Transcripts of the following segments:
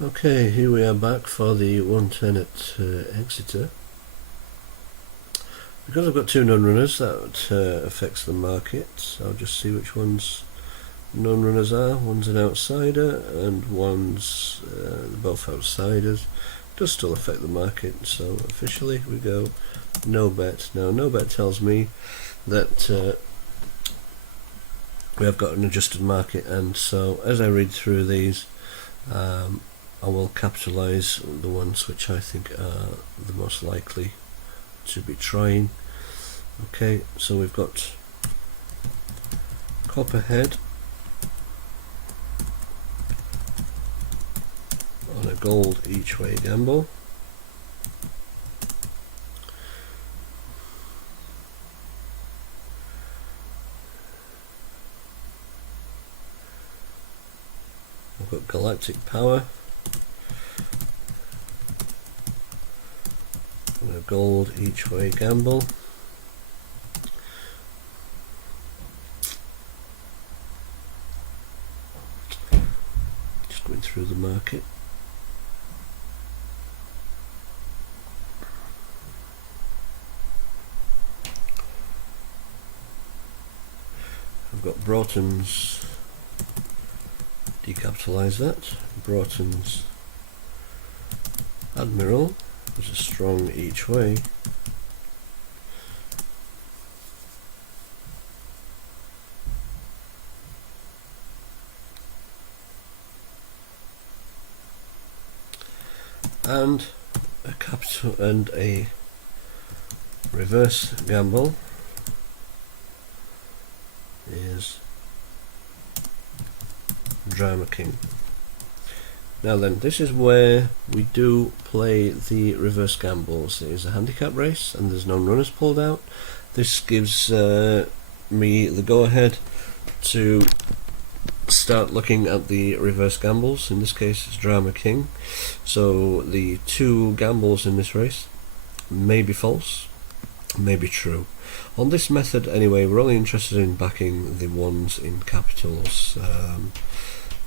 Okay, here we are back for the 110 at Exeter. Because I've got two non-runners, that affects the market. I'll just see which ones non-runners are. One's an outsider and one's both outsiders. Does still affect the market, so officially we go no bet. Now no bet tells me that we have got an adjusted market, and so as I read through these, I will capitalise the ones which I think are the most likely to be trying. Okay, so we've got Copperhead on a gold each way gamble. We've got Galactic Power on a gold each way gamble. Just going through the market. I've got Broughton's, decapitalise that, Broughton's Admiral was a strong each way. And a capital and a reverse gamble is Drama King. Now then, this is where we do play the reverse gambles. It is a handicap race and there's no runners pulled out. This gives me the go ahead to start looking at the reverse gambles. In this case it's Drama King. So the two gambles in this race may be false, may be true. On this method anyway, we're only interested in backing the ones in capitals.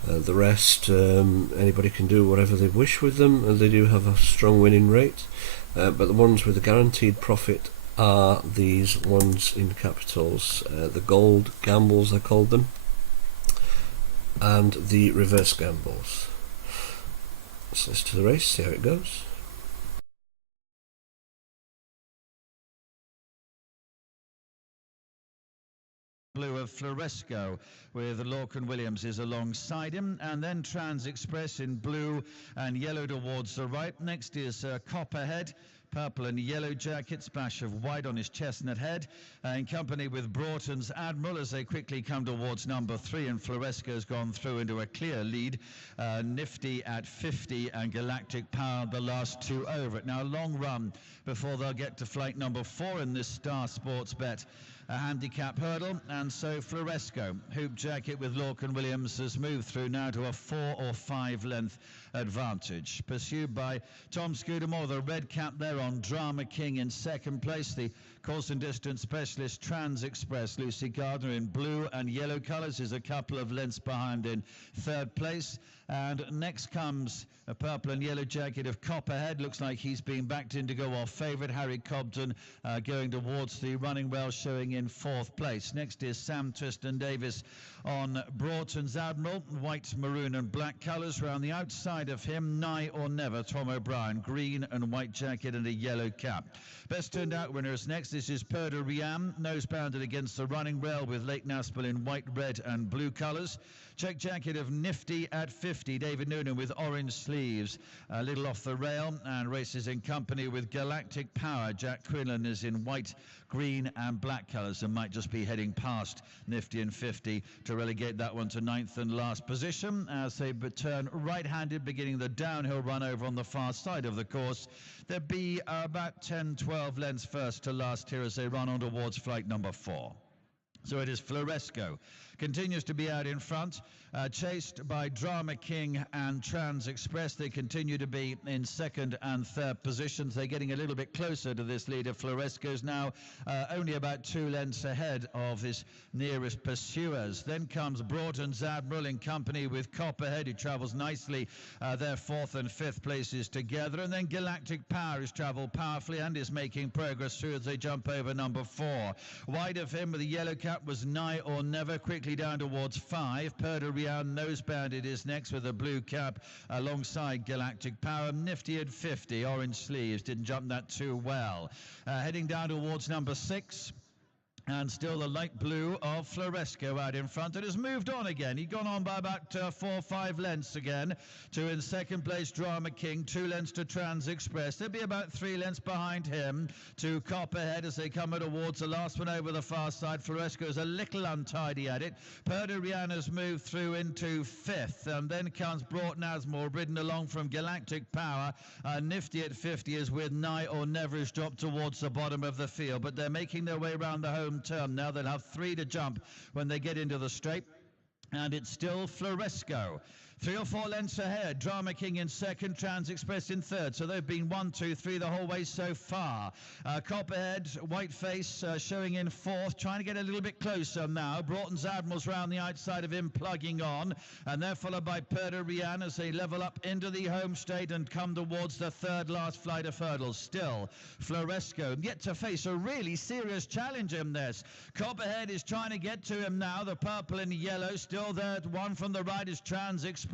The rest, anybody can do whatever they wish with them, and they do have a strong winning rate, but the ones with a guaranteed profit are these ones in capitals, the gold gambles I called them, and the reverse gambles. So let's to the race, see how it goes. Blue of Floresco with Lorcan Williams is alongside him, and then Trans Express in blue and yellow towards the right. Next is Copperhead, purple and yellow jacket, splash of white on his chestnut head, in company with Broughton's Admiral as they quickly come towards number 3, and Floresco's gone through into a clear lead. Nifty at 50 and Galactic Power the last two over it. Now a long run before they'll get to flight number 4 in this Star Sports Bet. A handicap hurdle, and so Floresco, hoop jacket with Lorcan Williams, has moved through now to a 4 or 5 length advantage. Pursued by Tom Scudamore, the red cap there on Drama King in second place. The course and distance specialist Trans Express, Lucy Gardner, in blue and yellow colours, is a couple of lengths behind in third place. And next comes a purple and yellow jacket of Copperhead. Looks like he's been backed in to go off favourite. Harry Cobden going towards the running rail, showing in fourth place. Next is Sam Tristan-Davis on Broughton's Admiral, white, maroon and black colours. Round the outside of him, Nigh or Never, Tom O'Brien, green and white jacket and a yellow cap. Best turned out winners next. This is Per de Riam, nose bounded against the running rail with Lake Naspel in white, red and blue colours. Check jacket of Nifty at 50, David Noonan with orange sleeves, a little off the rail, and races in company with Galactic Power. Jack Quinlan is in white, green and black colours and might just be heading past Nifty and 50 to relegate that one to 9th and last position as they turn right-handed, beginning the downhill run over on the far side of the course. There'll be about 10-12 lengths first to last here as they run on towards flight number 4. So it is Floresco continues to be out in front, chased by Drama King and Trans Express. They continue to be in second and third positions. They're getting a little bit closer to this leader. Floresco's now only about 2 lengths ahead of his nearest pursuers. Then comes Broughton's Admiral in company with Copperhead, who travels nicely their 4th and 5th places together. And then Galactic Power has travelled powerfully and is making progress through as they jump over number 4. Wide of him with the yellow cap was Nigh or Never, quickly down towards 5. Perda Rian Nosebanded is next with a blue cap alongside Galactic Power. Nifty at 50. Orange Sleeves didn't jump that too well. Heading down towards number 6. And still the light blue of Floresco out in front. It has moved on again. He'd gone on by about 4 or 5 lengths again to in second place Drama King, 2 lengths to Trans Express. There'll be about 3 lengths behind him to Copperhead as they come towards the last one over the far side. Floresco is a little untidy at it. Perda Rihanna's moved through into 5th, and then comes Broughton Asmore ridden along from Galactic Power. Nifty at 50 is with Nigh or Never has dropped towards the bottom of the field, but they're making their way around the home turn now. They'll have 3 to jump when they get into the straight, and it's still Floresco 3 or 4 lengths ahead. Drama King in second, Trans Express in third. So they've been 1, 2, 3 the whole way so far. Copperhead, Whiteface showing in 4th, trying to get a little bit closer now. Broughton's Admiral's round the outside of him, plugging on. And they're followed by Perda Rian as they level up into the home straight and come towards the 3rd last flight of hurdles. Still, Floresco yet to face a really serious challenge in this. Copperhead is trying to get to him now. The purple and the yellow still there. One from the right is Trans Express.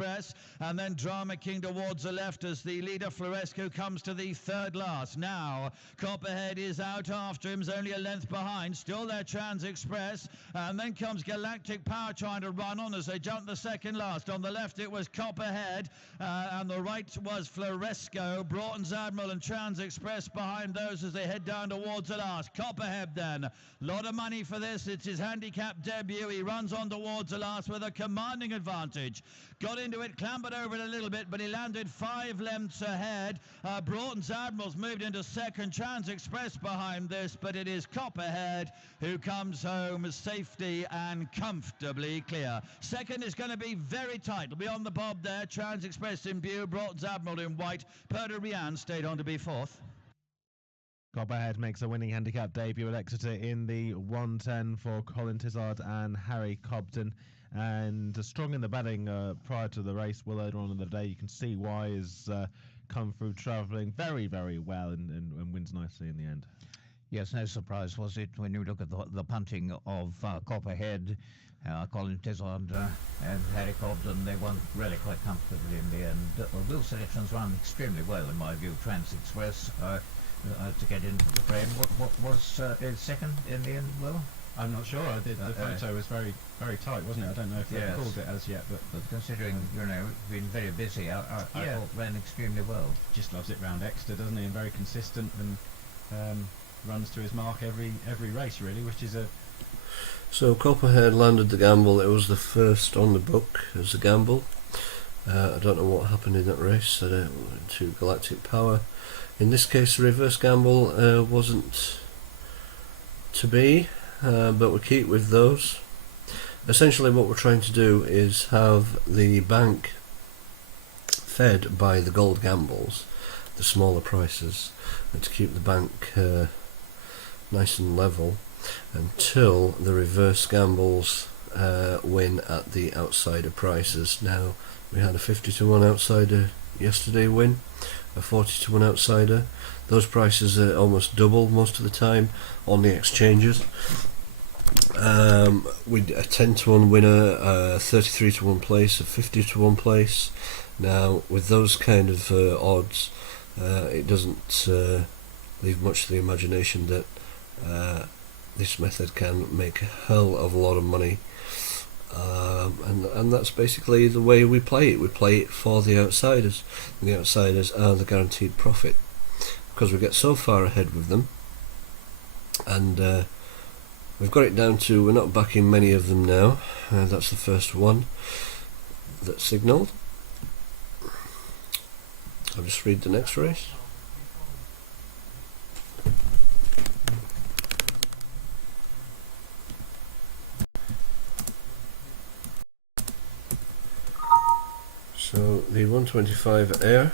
And then Drama King towards the left as the leader Floresco comes to the 3rd last. Now Copperhead is out after him, is only a length behind. Still there Trans Express, and then comes Galactic Power trying to run on as they jump the 2nd last. On the left it was Copperhead, and the right was Floresco. Broughton's Admiral and Trans Express behind those as they head down towards the last. Copperhead then, a lot of money for this. It's his handicap debut. He runs on towards the last with a commanding advantage. Got into it, clambered over it a little bit, but he landed 5 lengths ahead. Broughton's Admiral's moved into second, Trans Express behind this, but it is Copperhead who comes home safety and comfortably clear. Second is going to be very tight. It'll be on the bob there. Trans Express in blue, Broughton's Admiral in white. Perda Rian stayed on to be 4th. Copperhead makes a winning handicap debut at Exeter in the 110 for Colin Tizard and Harry Cobden. And strong in the batting prior to the race. Well, later on in the day, you can see why has come through travelling very, very well and wins nicely in the end. Yes, no surprise, was it, when you look at the punting of Copperhead, Colin Tizard and Harry Cobden. They won really quite comfortably in the end. Will Selection's run extremely well, in my view. Trans Express to get into the frame. What was second in the end, Will? I'm not sure. The photo was very, very tight, wasn't it? I don't know if they've called it as yet, but considering it's been very busy, I thought ran extremely well. Just loves it round Exeter, doesn't he? And very consistent, and runs to his mark every race, really, which is a. So Copperhead landed the gamble. It was the first on the book as a gamble. I don't know what happened in that race. To Galactic Power. In this case, the reverse gamble wasn't to be. But we keep with those. Essentially what we're trying to do is have the bank fed by the gold gambles, the smaller prices, and to keep the bank nice and level until the reverse gambles win at the outsider prices. Now we had a 50 to 1 outsider yesterday win, a 40 to 1 outsider. Those prices are almost double most of the time on the exchanges. We a 10 to 1 winner, a 33 to 1 place, a 50 to 1 place. Now with those kind of odds, it doesn't leave much to the imagination that this method can make a hell of a lot of money. And that's basically the way we play it. We play it for the outsiders, and the outsiders are the guaranteed profit, because we get so far ahead with them, and we've got it down to we're not backing many of them now. That's the first one that's signalled. I'll just read the next race. to the 125 Air,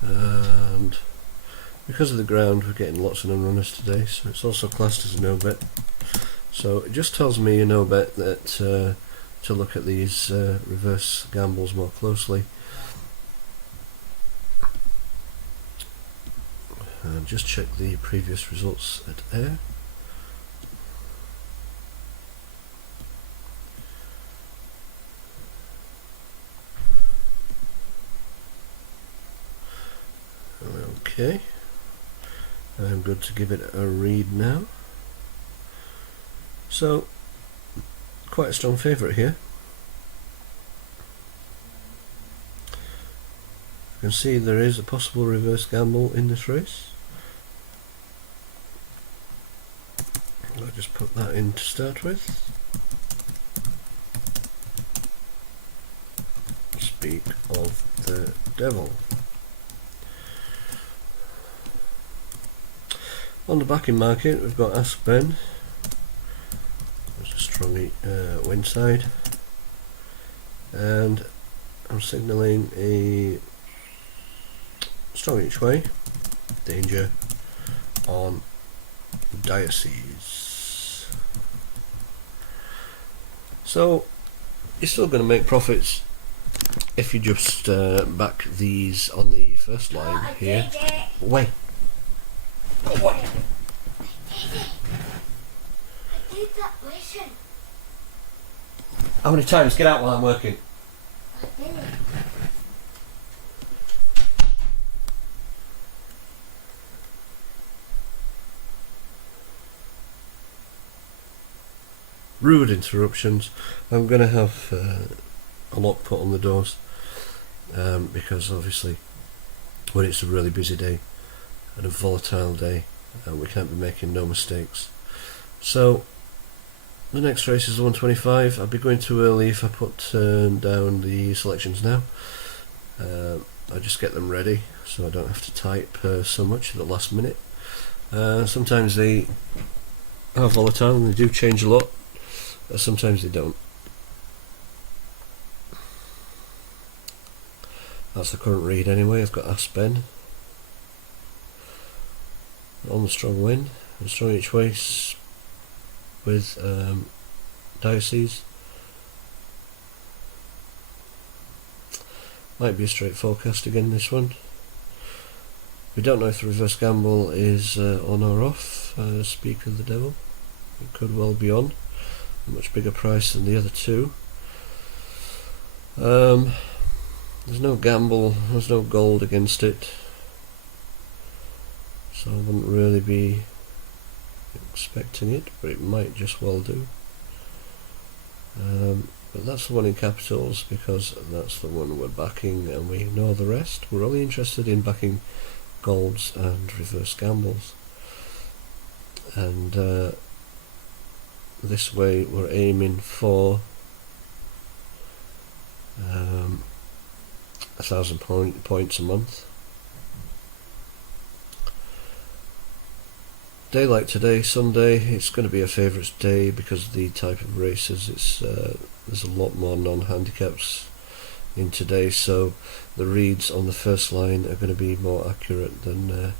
and because of the ground we're getting lots of non-runners today, so it's also classed as a no bet. So it just tells me a no bet that to look at these reverse gambles more closely. And just check the previous results at Air. Okay, I'm good to give it a read now. So, quite a strong favourite here. You can see there is a possible reverse gamble in this race. I'll just put that in to start with. Speak of the devil. On the backing market, we've got Aspen. There's a strong wind side, and I'm signalling a strong each way danger on Diocese. So you're still going to make profits if you just back these on the first line here. Wait. I did that, listen. How many times? Get out while I'm working. I did it. Rude interruptions. I'm going to have a lock put on the doors because obviously when it's a really busy day and a volatile day, we can't be making no mistakes. So the next race is the 125. I'd be going too early if I put down the selections now. I just get them ready so I don't have to type so much at the last minute. Sometimes they are volatile and they do change a lot. Sometimes they don't. That's the current read anyway. I've got Aspen on the strong wind and strong each way with Diocese. Might be a straight forecast again, this one. We don't know if the reverse gamble is on or off. Speak of the devil. It could well be on. A much bigger price than the other two. There's no gamble, there's no gold against it, so I wouldn't really be expecting it, but it might just well do. But that's the one in capitals because that's the one we're backing, and we ignore the rest. We're only interested in backing golds and reverse gambles, and this way we're aiming for 1,000 points a month. Day like today, Sunday, it's going to be a favourites day because of the type of races. It's there's a lot more non-handicaps in today, so the reads on the first line are going to be more accurate than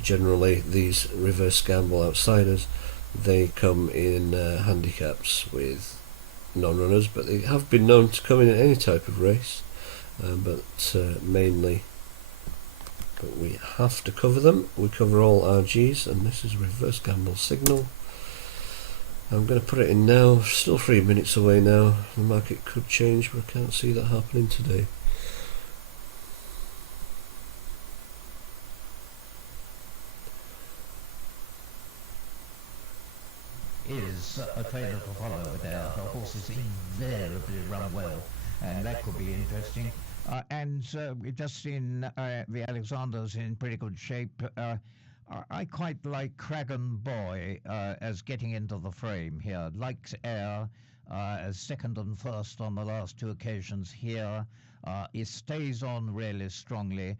generally these reverse gamble outsiders. They come in handicaps with non-runners, but they have been known to come in any type of race, but mainly. But we have to cover them. We cover all RGs, and this is reverse gamble signal. I'm going to put it in now. Still 3 minutes away now. The market could change, but I can't see that happening today. Is a trainer to follow there. The horses invariably run well, and that could be interesting. And we've just seen the Alexanders in pretty good shape. I quite like Cragon Boy as getting into the frame here. Likes Air as second and first on the last two occasions here. It stays on really strongly.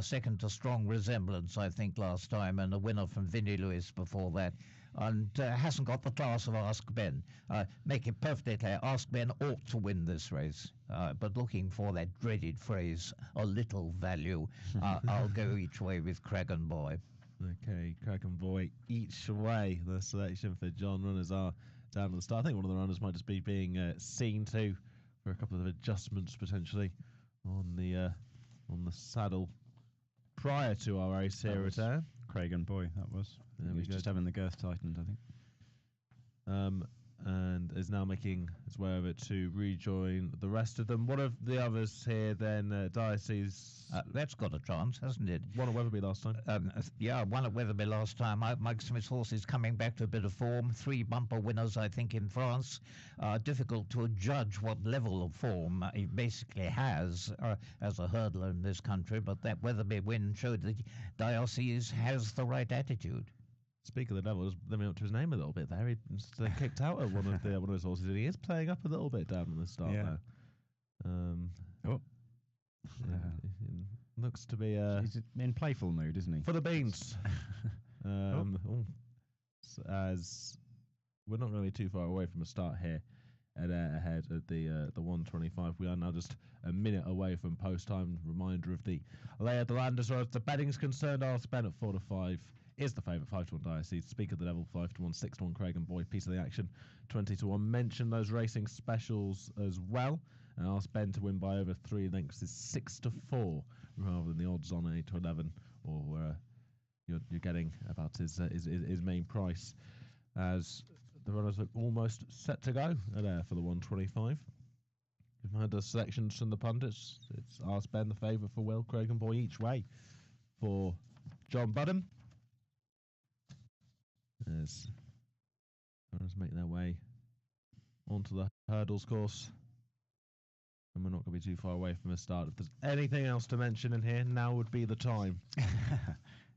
Second to Strong Resemblance, I think, last time, and a winner from Vinnie Lewis before that. and hasn't got the class of Ask Ben. Make it perfectly clear, Ask Ben ought to win this race, but looking for that dreaded phrase, a little value, I'll go each way with Cragen Boy. Okay, Cragen Boy each way. The selection for John. Runners are down at the start. I think one of the runners might just be being seen to for a couple of adjustments potentially on the saddle prior to our race here at Ayr. Cragen Boy, that was. There He we was go. just having the girth tightened, I think. And is now making his way over to rejoin the rest of them. One of the others here then, Diocese. That's got a chance, hasn't it? Won at Weatherby last time. Yeah, won at Weatherby last time. Mike Smith's horse is coming back to a bit of form. 3 bumper winners, I think, in France. Difficult to judge what level of form he basically has as a hurdler in this country, but that Weatherby win showed that Diocese has the right attitude. Speak of the devil, just living up to his name a little bit there. He just kicked out at one of his horses, and he is playing up a little bit down on the start there. Looks to be He's in playful mood, isn't he? for the beans. As we're not going to be too far away from a start here at ahead at the 125. We are now just a minute away from post time. Reminder of the lay of the land as far as the betting's concerned. Ask Ben at 4 to 5. Is the favourite 5 to 1 Diocese. Speak of the Devil 5 to 1, 6 to 1 Cragen Boy. Piece of the action 20 to 1. Mention those racing specials as well. And ask Ben to win by over 3 lengths is 6 to 4 rather than the odds on 8 to 11 or you're getting about his main price as the runners look almost set to go there for the 125. We've had the selections from the pundits. It's ask Ben the favourite for Will Cragen Boy each way for John Budden. As runners make their way onto the hurdles course. And we're not going to be too far away from the start. If there's anything else to mention in here, now would be the time.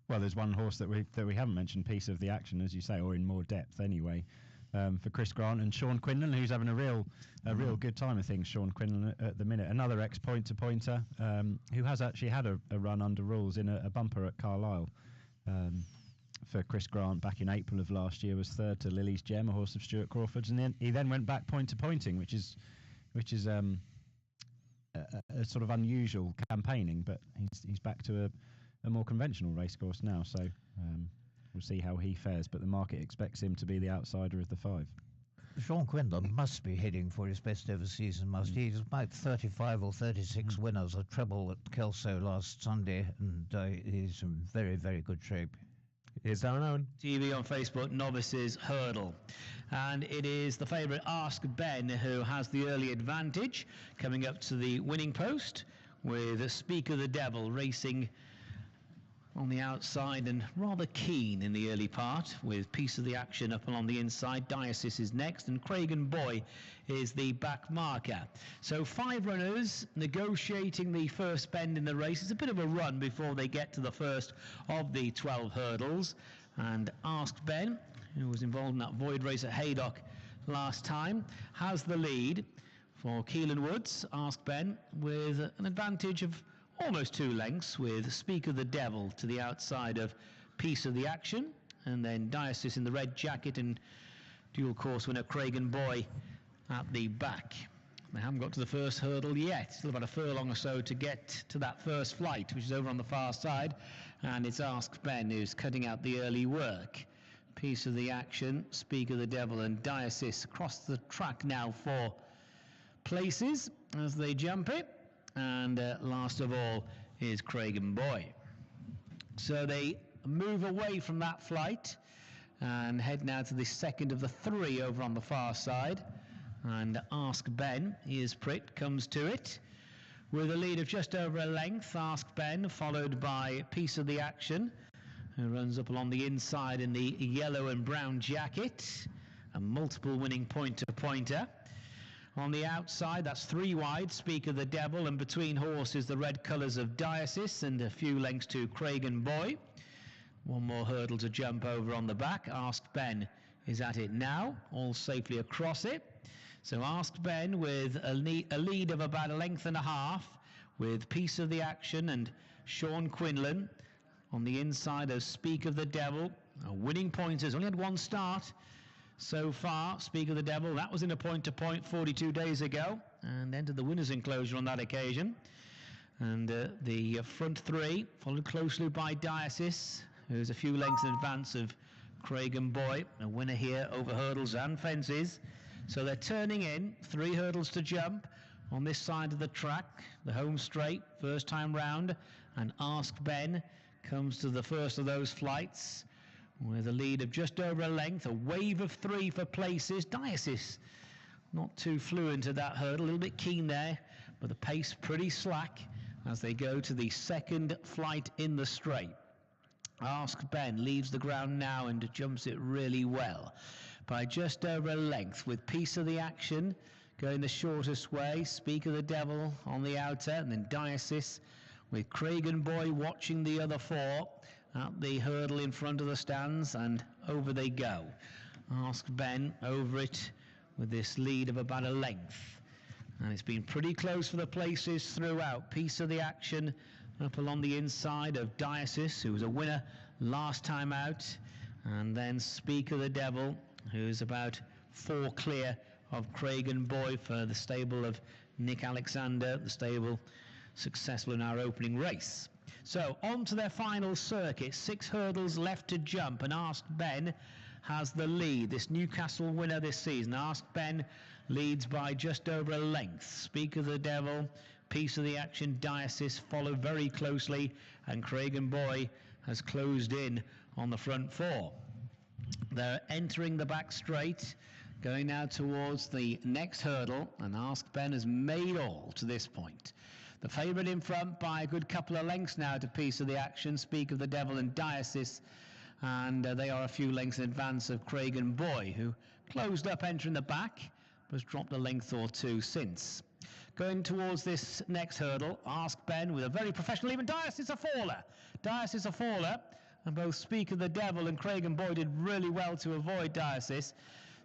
Well, there's one horse that we haven't mentioned, Piece of the Action, as you say, or in more depth anyway, for Chris Grant and Sean Quinlan, who's having a real good time of things. Sean Quinlan at the minute, another ex-pointer, who has actually had a run under rules in a bumper at Carlisle. For Chris Grant back in April of last year, was third to Lily's Gem, a horse of Stuart Crawford's, and then he went back pointing, which is a sort of unusual campaigning, but he's back to a more conventional racecourse now. So we'll see how he fares, but the market expects him to be the outsider of the 5. Sean Quinlan must be heading for his best ever season, must he? He's about 35 or 36 winners, a treble at Kelso last Sunday, and he's in very, very good shape. Here's Darren Owen. TV on Facebook, Novices Hurdle. And it is the favourite Ask Ben who has the early advantage, coming up to the winning post with Speak of the Devil racing on the outside and rather keen in the early part, with Piece of the Action up along the inside. Diocese is next, and Cragen Boy is the back marker. So 5 runners negotiating the first bend in the race. It's a bit of a run before they get to the first of the 12 hurdles. And Ask Ben, who was involved in that void race at Haydock last time, has the lead for Keelan Woods. Ask Ben with an advantage of almost 2 lengths, with Speak of the Devil to the outside of Piece of the Action, and then Diocese in the red jacket and dual course winner Cragen Boy at the back. They haven't got to the first hurdle yet. Still about a furlong or so to get to that first flight, which is over on the far side, and it's Ask Ben who's cutting out the early work. Piece of the Action, Speak of the Devil, and Diocese across the track now for places as they jump it. And last of all is Cragen Boy. So they move away from that flight and head now to the second of the 3 over on the far side. And Ask Ben, his prick, comes to it with a lead of just over a length. Ask Ben, followed by Piece of the Action, who runs up along the inside in the yellow and brown jacket, a multiple winning pointer. On the outside, that's 3 wide, Speak of the Devil, and between horses the red colours of Diocese and a few lengths to Cragen Boy. 1 more hurdle to jump over on the back. Ask Ben is at it now, all safely across it. So Ask Ben with a lead of about 1.5 lengths, with Piece of the Action and Sean Quinlan on the inside of Speak of the Devil Winning pointers, only had one start so far. Speak of the Devil, that was in a point-to-point 42 days ago, and entered the winner's enclosure on that occasion. And the front three, followed closely by Diocese, who's a few lengths in advance of Craig and Boy, a winner here over hurdles and fences. So they're turning in, 3 hurdles to jump on this side of the track, the home straight, first time round, and Ask Ben comes to the first of those flights with a lead of just over a length, a wave of 3 for places. Diocese not too fluent at that hurdle, a little bit keen there, but the pace pretty slack as they go to the second flight in the straight. Ask Ben leaves the ground now and jumps it really well by just over a length, with Piece of the Action going the shortest way, Speak of the Devil on the outer, and then Diocese with Craig and Boy watching the other 4 at the hurdle in front of the stands, and over they go. Ask Ben over it with this lead of about a length, and it's been pretty close for the places throughout. Piece of the Action up along the inside of Diocese, who was a winner last time out, and then Speak of the Devil, who's about 4 clear of Craig and Boy for the stable of Nick Alexander, the stable successful in our opening race. So on to their final circuit, 6 hurdles left to jump, and Ask Ben has the lead. This Newcastle winner this season, Ask Ben, leads by just over a length. Speak of the Devil, Piece of the Action, Diocese follow very closely, and Craig and Boy has closed in on the front 4. They're entering the back straight, going now towards the next hurdle, and Ask Ben has made all to this point. The favourite in front by a good couple of lengths now to Piece of the Action, Speak of the Devil and Diocese, and they are a few lengths in advance of Craig and Boy, who closed up entering the back, but has dropped a length or 2 since. Going towards this next hurdle, Ask Ben with a very professional, even Diocese a faller. Diocese a faller, and both Speak of the Devil and Craig and Boy did really well to avoid Diocese.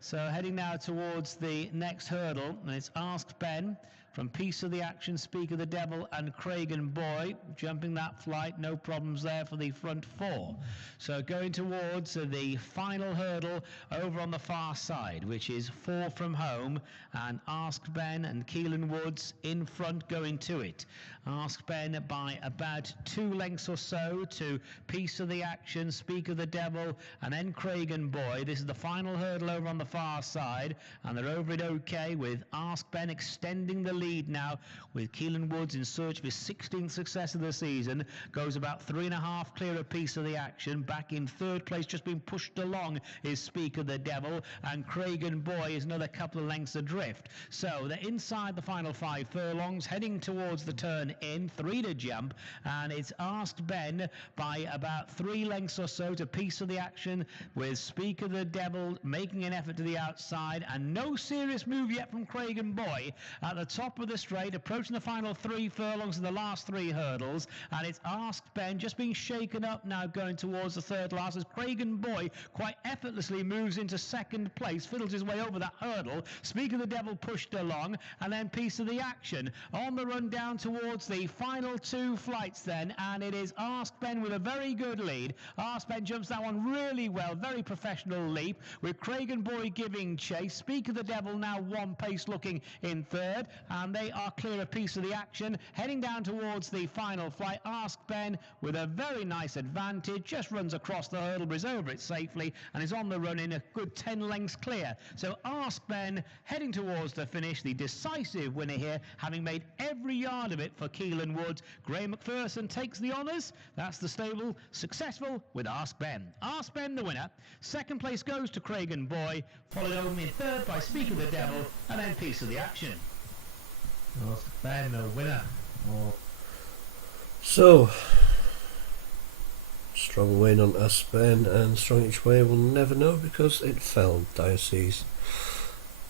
So heading now towards the next hurdle, and it's Ask Ben from Piece of the Action, Speak of the Devil and Craig and Boy, jumping that flight, no problems there for the front 4. So going towards the final hurdle over on the far side, which is 4 from home, and Ask Ben and Keelan Woods in front going to it. Ask Ben by about 2 lengths or so to Piece of the Action, Speak of the Devil, and then Craig and Boy. This is the final hurdle over on the far side, and they're over it okay, with Ask Ben extending the lead now, with Keelan Woods in search of his 16th success of the season, goes about 3.5 clear of Piece of the Action. Back in 3rd place, just being pushed along, is Speak of the Devil, and Craig and Boy is another couple of lengths adrift. So they're inside the final 5 furlongs, heading towards the turn in, 3 to jump, and it's Ask Ben by about 3 lengths or so to Piece of the Action, with Speak of the Devil making an effort to the outside, and no serious move yet from Craig and Boy at the top of the straight, approaching the final 3 furlongs of the last 3 hurdles, and it's Ask Ben just being shaken up now, going towards the 3rd last, as Craig and Boy quite effortlessly moves into 2nd place, fiddles his way over that hurdle. Speak of the Devil pushed along, and then Piece of the Action on the run down towards the final 2 flights then, and it is Ask Ben with a very good lead. Ask Ben jumps that one really well, very professional leap, with Craig and Boy giving chase. Speak of the Devil now 1 pace looking in 3rd, and they are clear a Piece of the Action, heading down towards the final flight. Ask Ben with a very nice advantage, just runs across the hurdle, is over it safely, and is on the run in a good 10 lengths clear. So Ask Ben heading towards the finish, the decisive winner here, having made every yard of it for Keelan Woods. Graham McPherson takes the honours. That's the stable successful with Ask Ben. Ask Ben the winner. 2nd place goes to Craig and Boy, followed over in 3rd by Speak of the Devil, and then Piece of the Action. Ask Ben a winner. So, strong win on Ask Ben, and strong each way, we'll never know because it fell Diocese.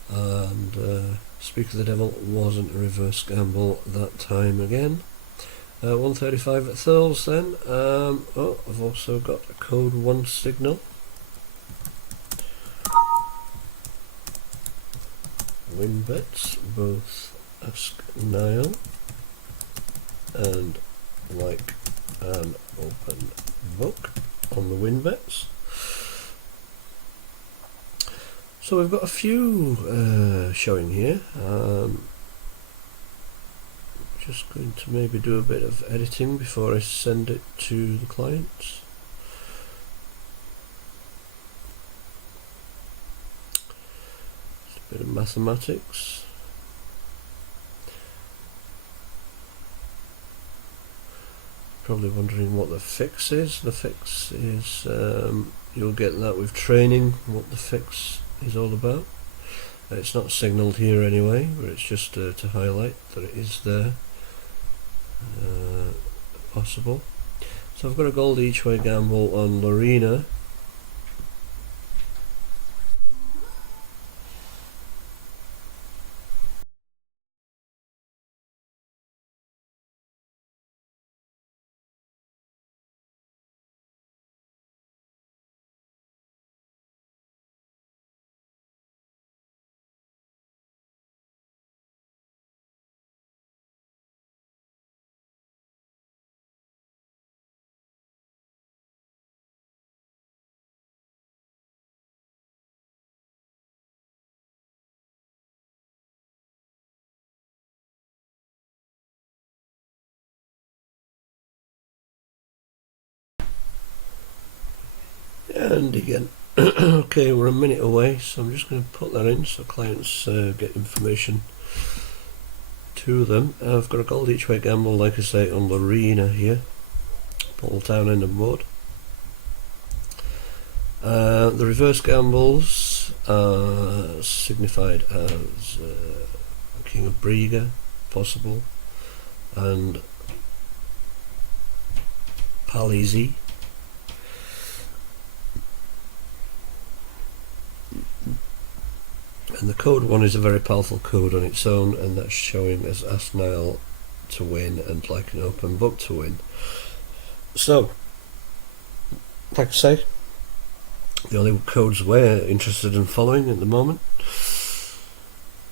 And Speak of the Devil wasn't a reverse gamble that time again. 135 at Thurles then. I've also got a code 1 signal. Win bets, both Ask Niall and Like an Open Book on the win bets. So we've got a few showing here. Just going to maybe do a bit of editing before I send it to the clients. Just a bit of mathematics. Probably wondering what the fix is. The fix is, you'll get that with training, what the fix is all about. It's not signalled here anyway, but it's just to highlight that it is there. Possible. So I've got a gold each way gamble on Lorena. And again, okay, we're a minute away, so I'm just going to put that in so clients get information to them. I've got a gold each way gamble, like I say, on Lorena here, Paul Town end of board. The reverse gambles are signified as King of Briga, possible, and Palisi. And the code 1 is a very powerful code on its own, and that's showing as Ask Nile to win and Like an Open Book to win. So, like I say, the only codes we're interested in following at the moment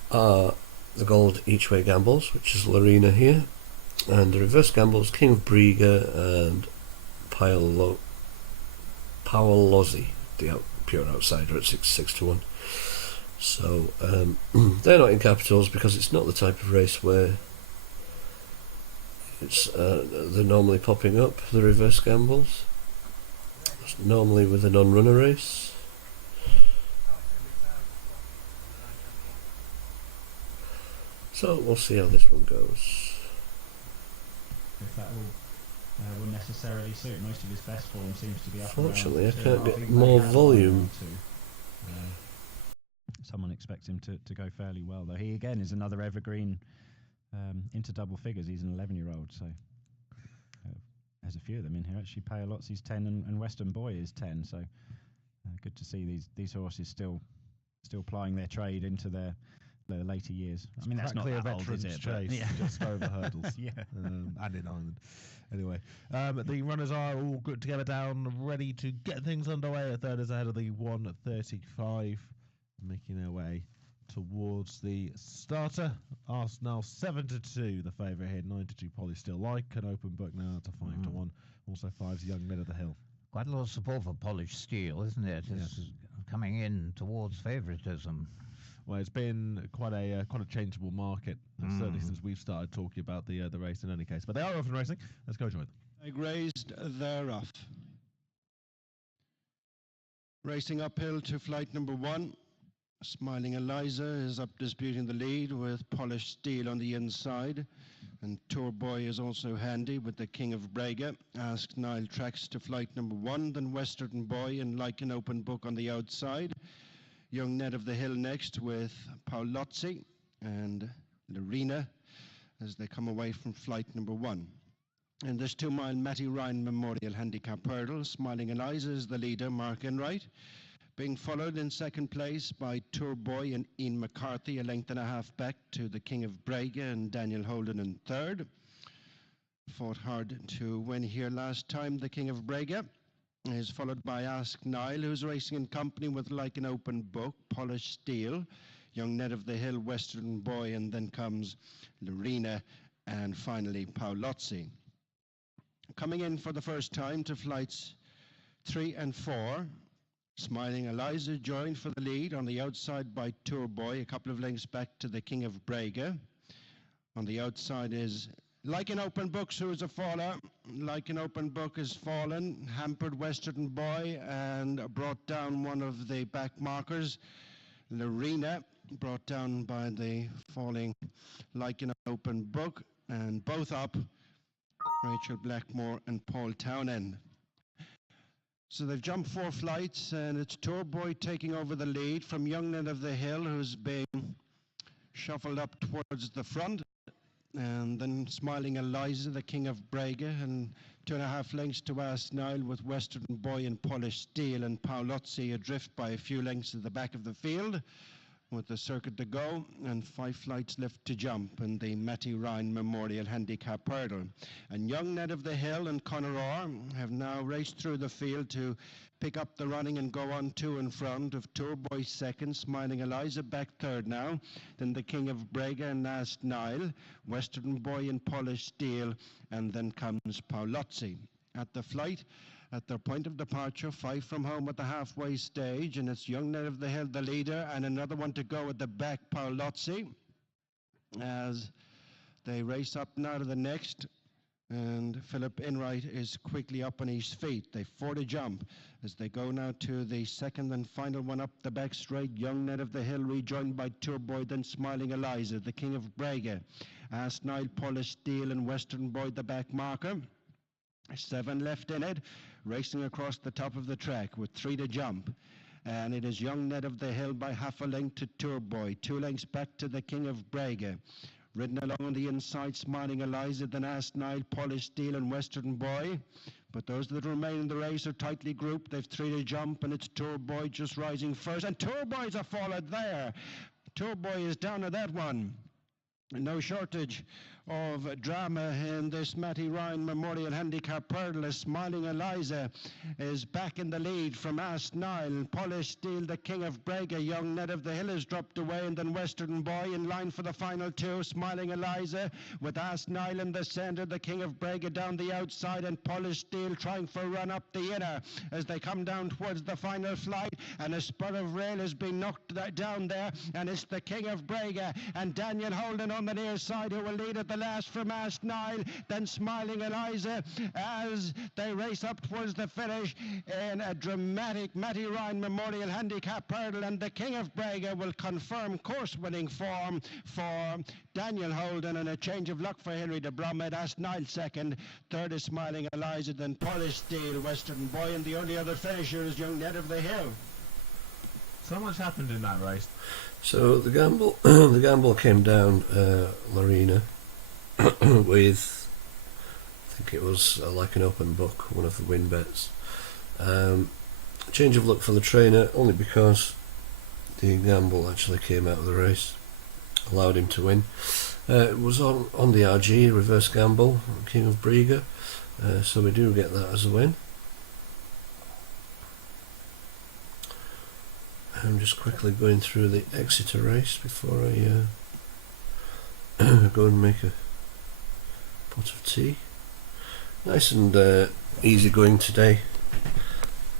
are the gold each way gambles, which is Lorena here, and the reverse gambles King of Briga and Paolozzi, the pure outsider at 6 to 1. So they're not in capitals because it's not the type of race where it's they're normally popping up, the reverse gambles. It's normally with a non-runner race. So we'll see how this one goes. If that will necessarily suit. Most of his best form seems to be up. Fortunately, I around can't 2.5. get more volume. Someone expects him to go fairly well, though. He again is another evergreen into double figures. He's an 11-year-old, so there's a few of them in here. Actually, Paolozzi's 10 and Western Boy is 10. So good to see these horses still plying their trade into their later years. I mean, that's not Practically that a old, is veteran's it? chase, Yeah. just over hurdles. Yeah. And in Ireland. Anyway, the runners are all good together down, ready to get things underway. A third is ahead of the 1:35, making their way towards the starter. Arsenal 7-2, the favourite here. 9-2 Polly Still Like, an open book now to 5-1. Also 5's Young Men of the Hill. Quite a lot of support for Polished Steel, isn't it? It's coming in towards favouritism. Well, it's been quite a changeable market, certainly since we've started talking about the race in any case. But they are off and racing. Let's go join them. Flag raised, they're off. Racing uphill to flight number 1. Smiling Eliza is up disputing the lead with Polished Steel on the inside. And Tour Boy is also handy with the King of Braga. Ask Nile tracks to flight number 1, then Western Boy and Like an Open Book on the outside. Young Ned of the Hill next with Paolozzi and Lorena as they come away from flight number 1. In this 2-mile Matty Ryan Memorial Handicap Hurdle, Smiling Eliza is the leader, Mark Enright, being followed in second place by Tour Boy and Ian McCarthy, a length and a half back to the King of Braga and Daniel Holden in third. Fought hard to win here last time, the King of Braga is followed by Ask Nile, who's racing in company with Like an Open Book, Polished Steel, Young Ned of the Hill, Western Boy, and then comes Lorena, and finally Paolozzi. Coming in for the first time to flights 3 and 4, Smiling Eliza joined for the lead on the outside by Tour Boy, a couple of lengths back to the King of Braga. On the outside is Like an Open Book, who is a faller. Like an Open Book is fallen, hampered Western Boy, and brought down one of the back markers. Lorena, brought down by the falling Like an Open Book, and both up, Rachel Blackmore and Paul Townend. So they've jumped 4 flights, and it's Tour Boy taking over the lead from Young Ned of the Hill, who's being shuffled up towards the front. And then Smiling Eliza, the King of Braga, and 2.5 lengths to Ass Nile with Western Boy and Polished Steel, and Paolozzi adrift by a few lengths at the back of the field with the circuit to go, and 5 flights left to jump in the Matty Ryan Memorial Handicap Hurdle. And Young Ned of the Hill and Conor Orr have now raced through the field to pick up the running and go on 2 in front of Tour Boy second, Smiling Eliza back third now, then the King of Braga and Last Nile, Western Boy and Polished Steel, and then comes Paolozzi. At the flight, at their point of departure, 5 from home at the halfway stage, and it's Young Ned of the Hill, the leader, and another one to go at the back, Paolozzi, as they race up now to the next. And Philip Enright is quickly up on his feet. They've 4 to jump as they go now to the second and final one up the back straight. Young Ned of the Hill rejoined by Tour Boy, then Smiling Eliza, the King of Braga, Ass Nile, Polished Steel, and Western Boy the back marker. 7 left in it, racing across the top of the track with 3 to jump. And it is Young Ned of the Hill by half a length to Tour Boy, 2 lengths back to the King of Braga. Ridden along on the inside, Smiling Eliza, then Ass Nile, Polished Steel, and Western Boy. But those that remain in the race are tightly grouped. They've 3 to jump, and it's Tour Boy just rising first. And Tour Boy's a forward there. Tour Boy is down to that one. No shortage of drama in this Matty Ryan Memorial Handicap Hurdle as Smiling Eliza is back in the lead from Ass Nile. Polished Steel, the King of Braga, Young Ned of the Hill has dropped away, and then Western Boy in line for the final 2. Smiling Eliza with Ass Nile in the centre, the King of Braga down the outside, and Polished Steel trying for a run up the inner as they come down towards the final flight, and a spur of rail has been knocked down there, and it's the King of Braga and Daniel Holden on the near side who will lead at the last from Ass Nile, then Smiling Eliza as they race up towards the finish in a dramatic Matty Ryan Memorial Handicap Hurdle, and the King of Braga will confirm course-winning form for Daniel Holden, and a change of luck for Henry de Bromhead. Ass Nile second, third is Smiling Eliza, then Polished Steel, Western Boy, and the only other finisher is Young Ned of the Hill. So much happened in that race. So the gamble, the gamble came down Lorena with, I think it was Like an Open Book, one of the win bets. Change of luck for the trainer only because the gamble actually came out of the race, allowed him to win. It was on the RG reverse gamble, King of Braga, so we do get that as a win. I'm just quickly going through the Exeter race before I go and make a pot of tea. Nice and easy going today.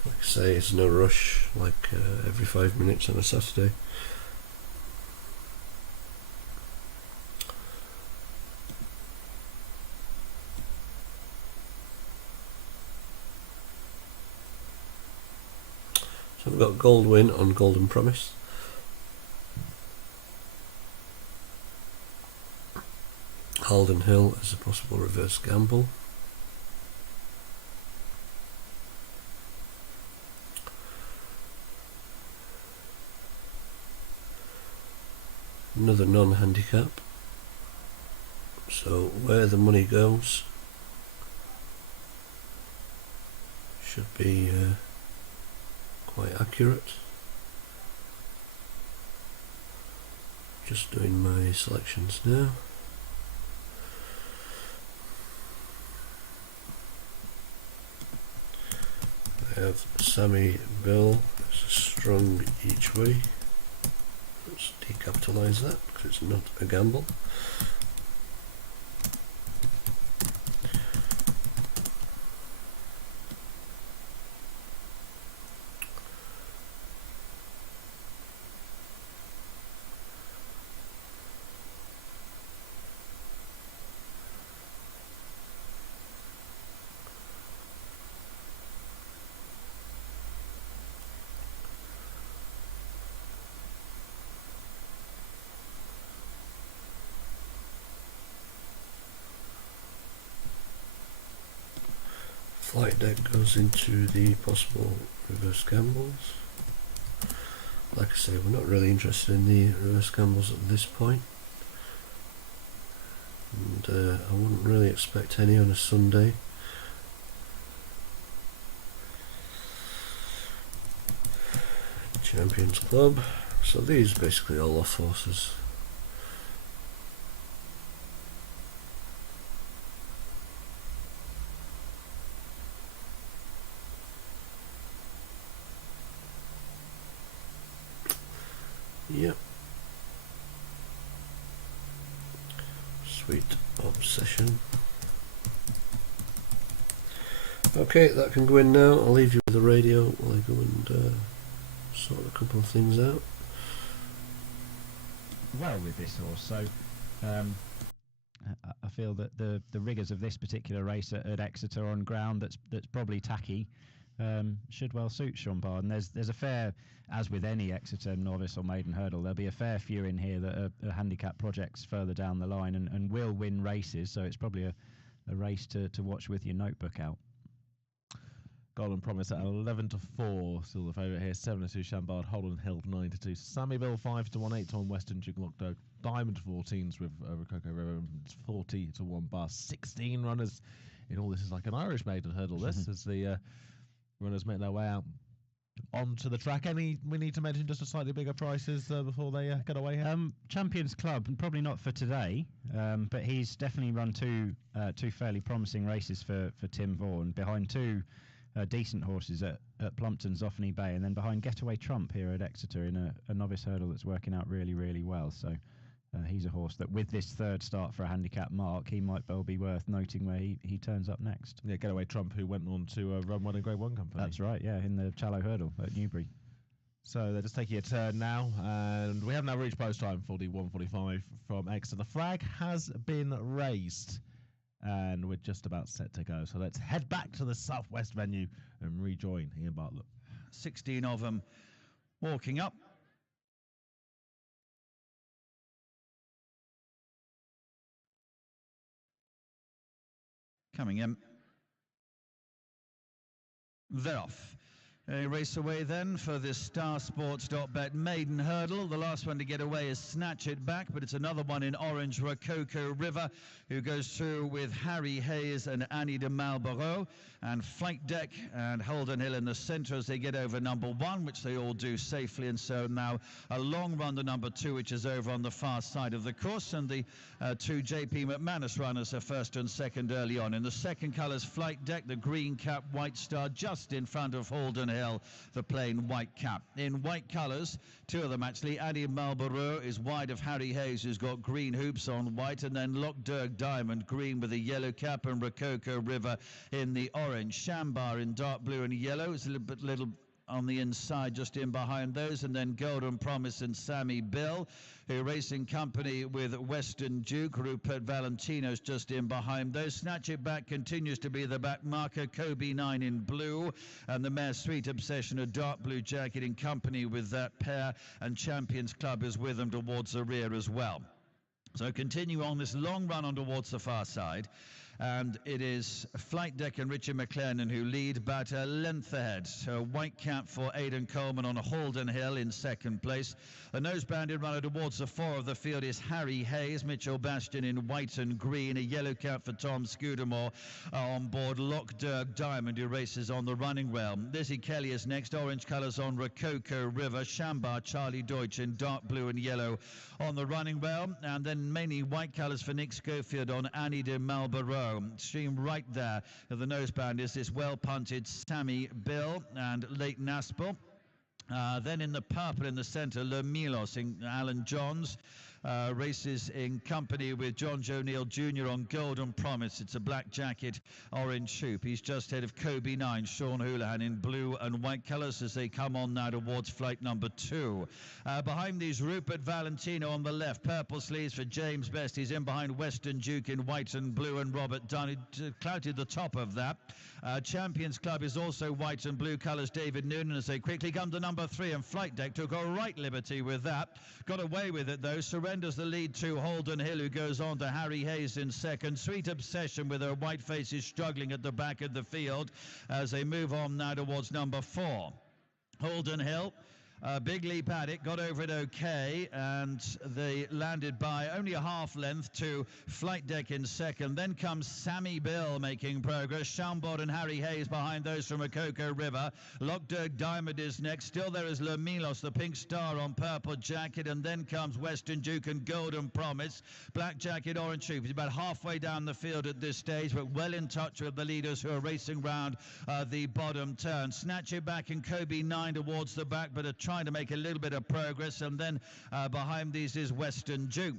Like I say, it's no rush, like every 5 minutes on a Saturday. So we've got Gold Win on Golden Promise. Halden Hill as a possible reverse gamble. Another non-handicap. So where the money goes should be quite accurate. Just doing my selections now. I have Sammy Bill as a strong each way. Let's decapitalise that because it's not a gamble. flight deck goes into the possible reverse gambles. Like I say, we're not really interested in the reverse gambles at this point, and I wouldn't really expect any on a Sunday. Champions Club, so these are basically all off horses. Yep. Sweet Obsession. Okay, that can go in now. I'll leave you with the radio while I go and sort a couple of things out. Well, with this horse, so I feel that the rigours of this particular race at Exeter on ground that's probably tacky should well suit Sean Bard. And there's a fair, as with any Exeter novice or maiden hurdle, there'll be a fair few in here that are handicap projects further down the line and will win races. So it's probably a race to watch with your notebook out. Golden Promise at 11-4, still the favourite here. 7-2 Chambard, Holland Hill 9-2. Sammy Bill 5-1, 8-1 Western Duke Lockdog. Diamond 14s with Rococo River, 40-1 Bar. 16 runners in all. This is like an Irish maiden hurdle. This as the runners make their way out onto the track. We need to mention just a slightly bigger prices before they get away here. Champions Club, and probably not for today, but he's definitely run two fairly promising races for Tim Vaughan behind two decent horses at Plumpton, Zoffany Bay, and then behind Getaway Trump here at Exeter in a novice hurdle that's working out really, really well. So he's a horse that with this third start for a handicap mark, he might well be worth noting where he turns up next. Yeah, Getaway Trump, who went on to run one in Grade 1 company. That's right, yeah, in the Challow Hurdle at Newbury. So they're just taking a turn now, and we have now reached post time for the 1:45 from Exeter. The flag has been raised, and we're just about set to go. So let's head back to the Southwest venue and rejoin Ian Bartlett. 16 of them walking up. Coming in. They're off. A race away then for this StarSports.bet maiden hurdle. The last one to get away is Snatch It Back, but it's another one in orange, Rococo River, who goes through with Harry Hayes and Annie de Malborough, and Flight Deck and Holden Hill in the centre as they get over number 1, which they all do safely. And so now a long run to number 2, which is over on the far side of the course, and the two JP McManus runners are first and second early on. In the second colours, Flight Deck, the green cap, white star, just in front of Holden Hill, the plain white cap. In white colours, two of them actually, Annie Marlborough is wide of Harry Hayes, who's got green hoops on white, and then Lockderg Diamond, green with a yellow cap, and Rococo River in the orange. Shambar in dark blue and yellow is a little on the inside, just in behind those, and then Golden Promise and Sammy Bill, who race in company with Western Duke. Rupert Valentino's just in behind those. Snatch It Back continues to be the back marker. Kobe 9 in blue, and the mare Sweet Obsession, a dark blue jacket, in company with that pair, and Champions Club is with them towards the rear as well. So continue on this long run on towards the far side. And it is Flight Deck and Richard McLennan who lead, about a length ahead. So white cap for Aidan Coleman on Holden Hill in second place. The nose-banded runner towards the 4 of the field is Harry Hayes, Mitchell Bastion in white and green. A yellow cap for Tom Scudamore on board Lockderg Diamond, who races on the running rail. Lizzie Kelly is next, orange colours on Rococo River. Shambar, Charlie Deutsch in dark blue and yellow on the running rail. And then mainly white colours for Nick Schofield on Annie de Marlborough. Stream right there of the noseband is this well-punted Sammy Bill and Leighton Aspel. Then in the purple in the centre, Le Milos in Alan Johns. Races in company with John Joe Neal Jr. on Golden Promise. It's a black jacket, orange hoop. He's just ahead of Kobe 9, Sean Houlihan in blue and white colours as they come on now towards flight number 2. Behind these, Rupert Valentino on the left. Purple sleeves for James Best. He's in behind Western Duke in white and blue, and Robert Dunn clouted the top of that. Champions Club is also white and blue colours, David Noonan, as they quickly come to number 3, and Flight Deck took a right liberty with that. Got away with it though. Surrender surrenders the lead to Holden Hill, who goes on to Harry Hayes in second. Sweet Obsession with her white faces struggling at the back of the field as they move on now towards number 4. Holden Hill. Big leap at it, got over it okay, and they landed by only a half length to Flight Deck in second. Then comes Sammy Bill making progress. Chambord and Harry Hayes behind those from Akoko River. Lockderg Diamond is next. Still there is Lamilos, the pink star on purple jacket, and then comes Western Duke and Golden Promise. Black jacket, orange troop. He's about halfway down the field at this stage, but well in touch with the leaders who are racing round the bottom turn. Snatch it back in Kobe 9 towards the back, but trying to make a little bit of progress, and then behind these is Western Duke.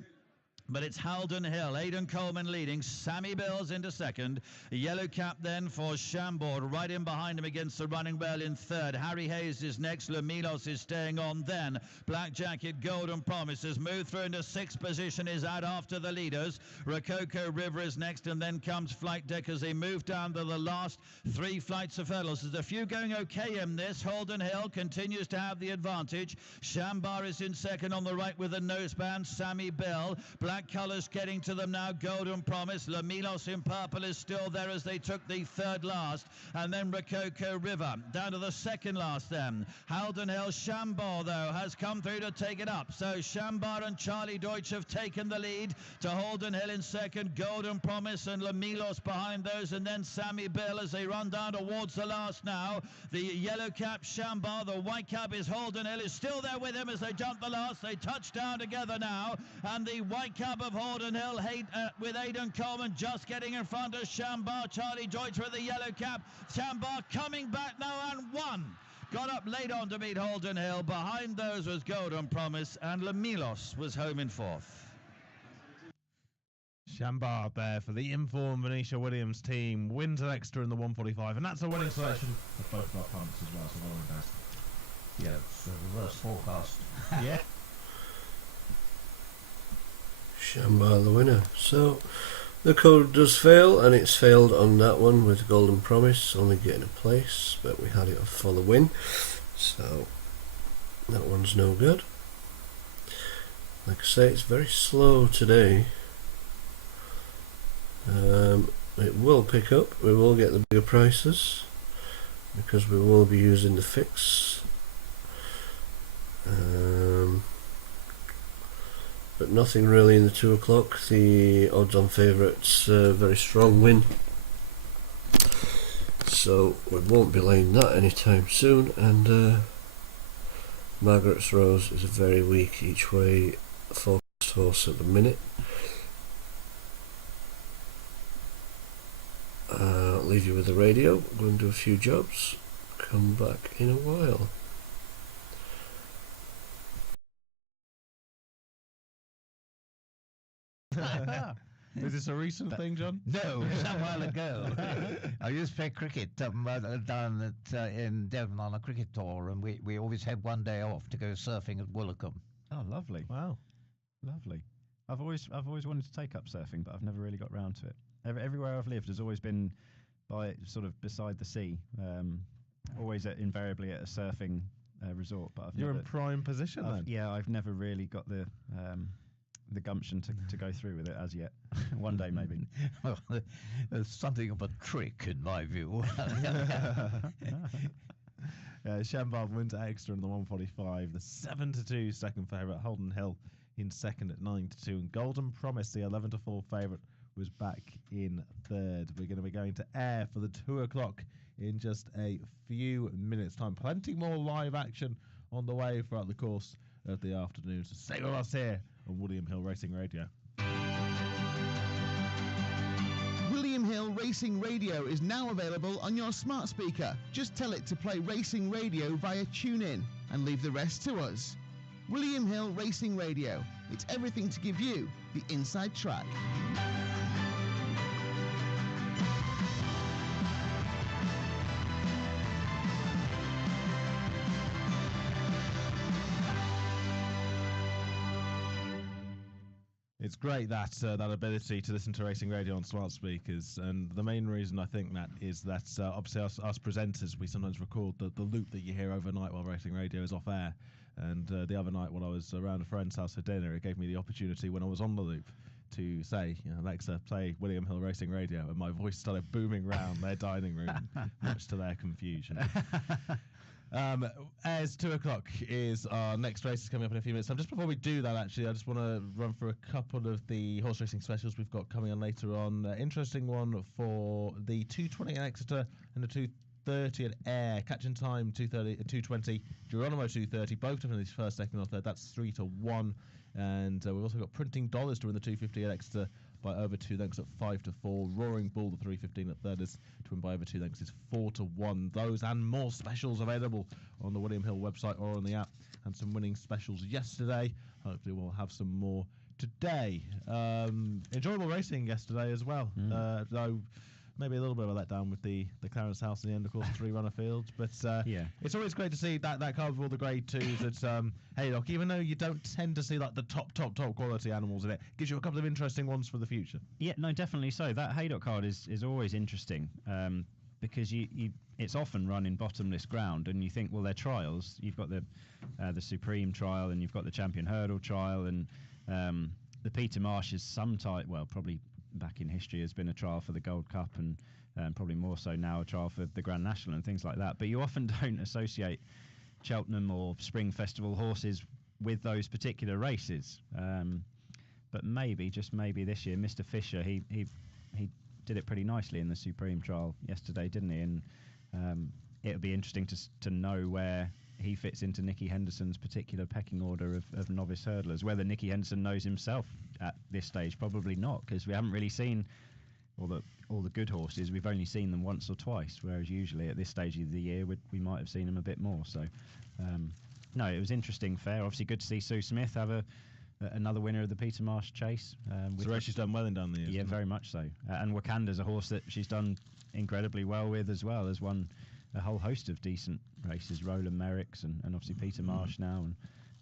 But it's Halden Hill, Aidan Coleman leading, Sammy Bills into second, yellow cap then for Chambord, right in behind him against the running well in third. Harry Hayes is next, Lamilos is staying on then. Black Jacket, Golden Promise has moved through into sixth position, is out after the leaders. Rococo River is next, and then comes Flight Deck as they move down to the last 3 flights of hurdles. There's a few going okay in this. Holden Hill continues to have the advantage. Shambar is in second on the right with a noseband. Sammy Bill, Black colours getting to them now. Golden Promise. Lamilos in purple is still there as they took the third last. And then Rococo River down to the second last then. Halden Hill. Chambord, though, has come through to take it up. So Chambord and Charlie Deutsch have taken the lead to Holden Hill in second. Golden Promise and Lamilos behind those. And then Sammy Bill as they run down towards the last now. The yellow cap Chambord. The white cap is Holden Hill. Is still there with him as they jump the last. They touch down together now. And the white cap of Holden Hill with Aidan Coleman just getting in front of Chambord. Charlie Deutsch with the yellow cap. Chambord coming back now and won. Got up late on to meet Holden Hill. Behind those was Golden Promise, and Lamilos was home in fourth. Chambard there for the informed Venetia Williams team. Wins an extra in the 145, and that's a winning selection for both our punts as well, so well done, guys. Yeah, it's a reverse forecast. Yeah. Chambard the winner. So the code does fail, and it's failed on that one with Golden Promise only getting a place, but we had it for the win, so that one's no good. Like I say, it's very slow today. It will pick up. We will get the bigger prices because we will be using the fix. But nothing really in the 2 o'clock. The odds on favourites, very strong win. So we won't be laying that anytime soon. And Margaret's Rose is a very weak each way focused horse at the minute. I'll leave you with the radio. Go and do a few jobs. Come back in a while. Is this a recent thing, John? No, some while ago. I used to play cricket down in Devon on a cricket tour, and we always had one day off to go surfing at Woolacombe. Oh, lovely. Wow. Lovely. I've always wanted to take up surfing, but I've never really got round to it. Everywhere I've lived has always been by sort of beside the sea. Always invariably at a surfing resort. But You're in prime position then. Yeah, I've never really got the gumption to go through with it as yet. One day maybe. Well, there's something of a trick in my view. Chambard wins extra in the 145. The 7-2 second favourite. Holden Hill in second at 9-2. And Golden Promise, the 11-4 favourite, was back in third. We're going to be going to air for the 2 o'clock in just a few minutes' time. Plenty more live action on the way throughout the course of the afternoon. So stay with us here on William Hill Racing Radio. William Hill Racing Radio is now available on your smart speaker. Just tell it to play Racing Radio via TuneIn and leave the rest to us. William Hill Racing Radio. It's everything to give you the inside track. It's great that that ability to listen to racing radio on smart speakers, and the main reason I think that is that obviously us presenters, we sometimes record the loop that you hear overnight while racing radio is off air, And the other night when I was around a friend's house for dinner, it gave me the opportunity when I was on the loop to say, Alexa, play William Hill Racing Radio, and my voice started booming round their dining room, much to their confusion. As 2 o'clock is our next race is coming up in a few minutes. Just before we do that, actually, I just want to run through a couple of the horse racing specials we've got coming on later on. Interesting one for the 2:20 at Exeter and the 2:30 at Ayr. Catching time 2:20. Geronimo 2:30. Both of them in his first, second, or third. That's 3-1. And we've also got Printing Dollars to win the 250 at Exeter by over 2 lengths at 5-4. Roaring Bull, the 315 at third, is to win by over 2 lengths is 4-1. Those and more specials available on the William Hill website or on the app. And some winning specials yesterday. Hopefully we'll have some more today. Enjoyable racing yesterday as well. Though maybe a little bit of a letdown with the Clarence House in the end, of course, 3-runner fields. But it's always great to see that card with all the grade 2s at Haydock, even though you don't tend to see like the top quality animals in it. Gives you a couple of interesting ones for the future. Yeah, no, definitely so. That Haydock card is always interesting because it's often run in bottomless ground, and you think, well, they're trials. You've got the Supreme trial, and you've got the Champion Hurdle trial, and the Peter Marsh is probably back in history has been a trial for the Gold Cup, and probably more so now a trial for the Grand National and things like that. But you often don't associate Cheltenham or Spring Festival horses with those particular races. But maybe, just maybe this year, Mr. Fisher, he did it pretty nicely in the Supreme trial yesterday, didn't he? And it'll be interesting to know where he fits into Nicky Henderson's particular pecking order of novice hurdlers. Whether Nicky Henderson knows himself at this stage, probably not, because we haven't really seen all the good horses. We've only seen them once or twice, whereas usually at this stage of the year we might have seen them a bit more. So no, it was interesting, fair. Obviously good to see Sue Smith have another winner of the Peter Marsh Chase. It's a race she's done well in down the years. Yeah, very much so. And Wakanda's a horse that she's done incredibly well with as well. Has won a whole host of decent races, Roland Merricks and obviously Peter Marsh now,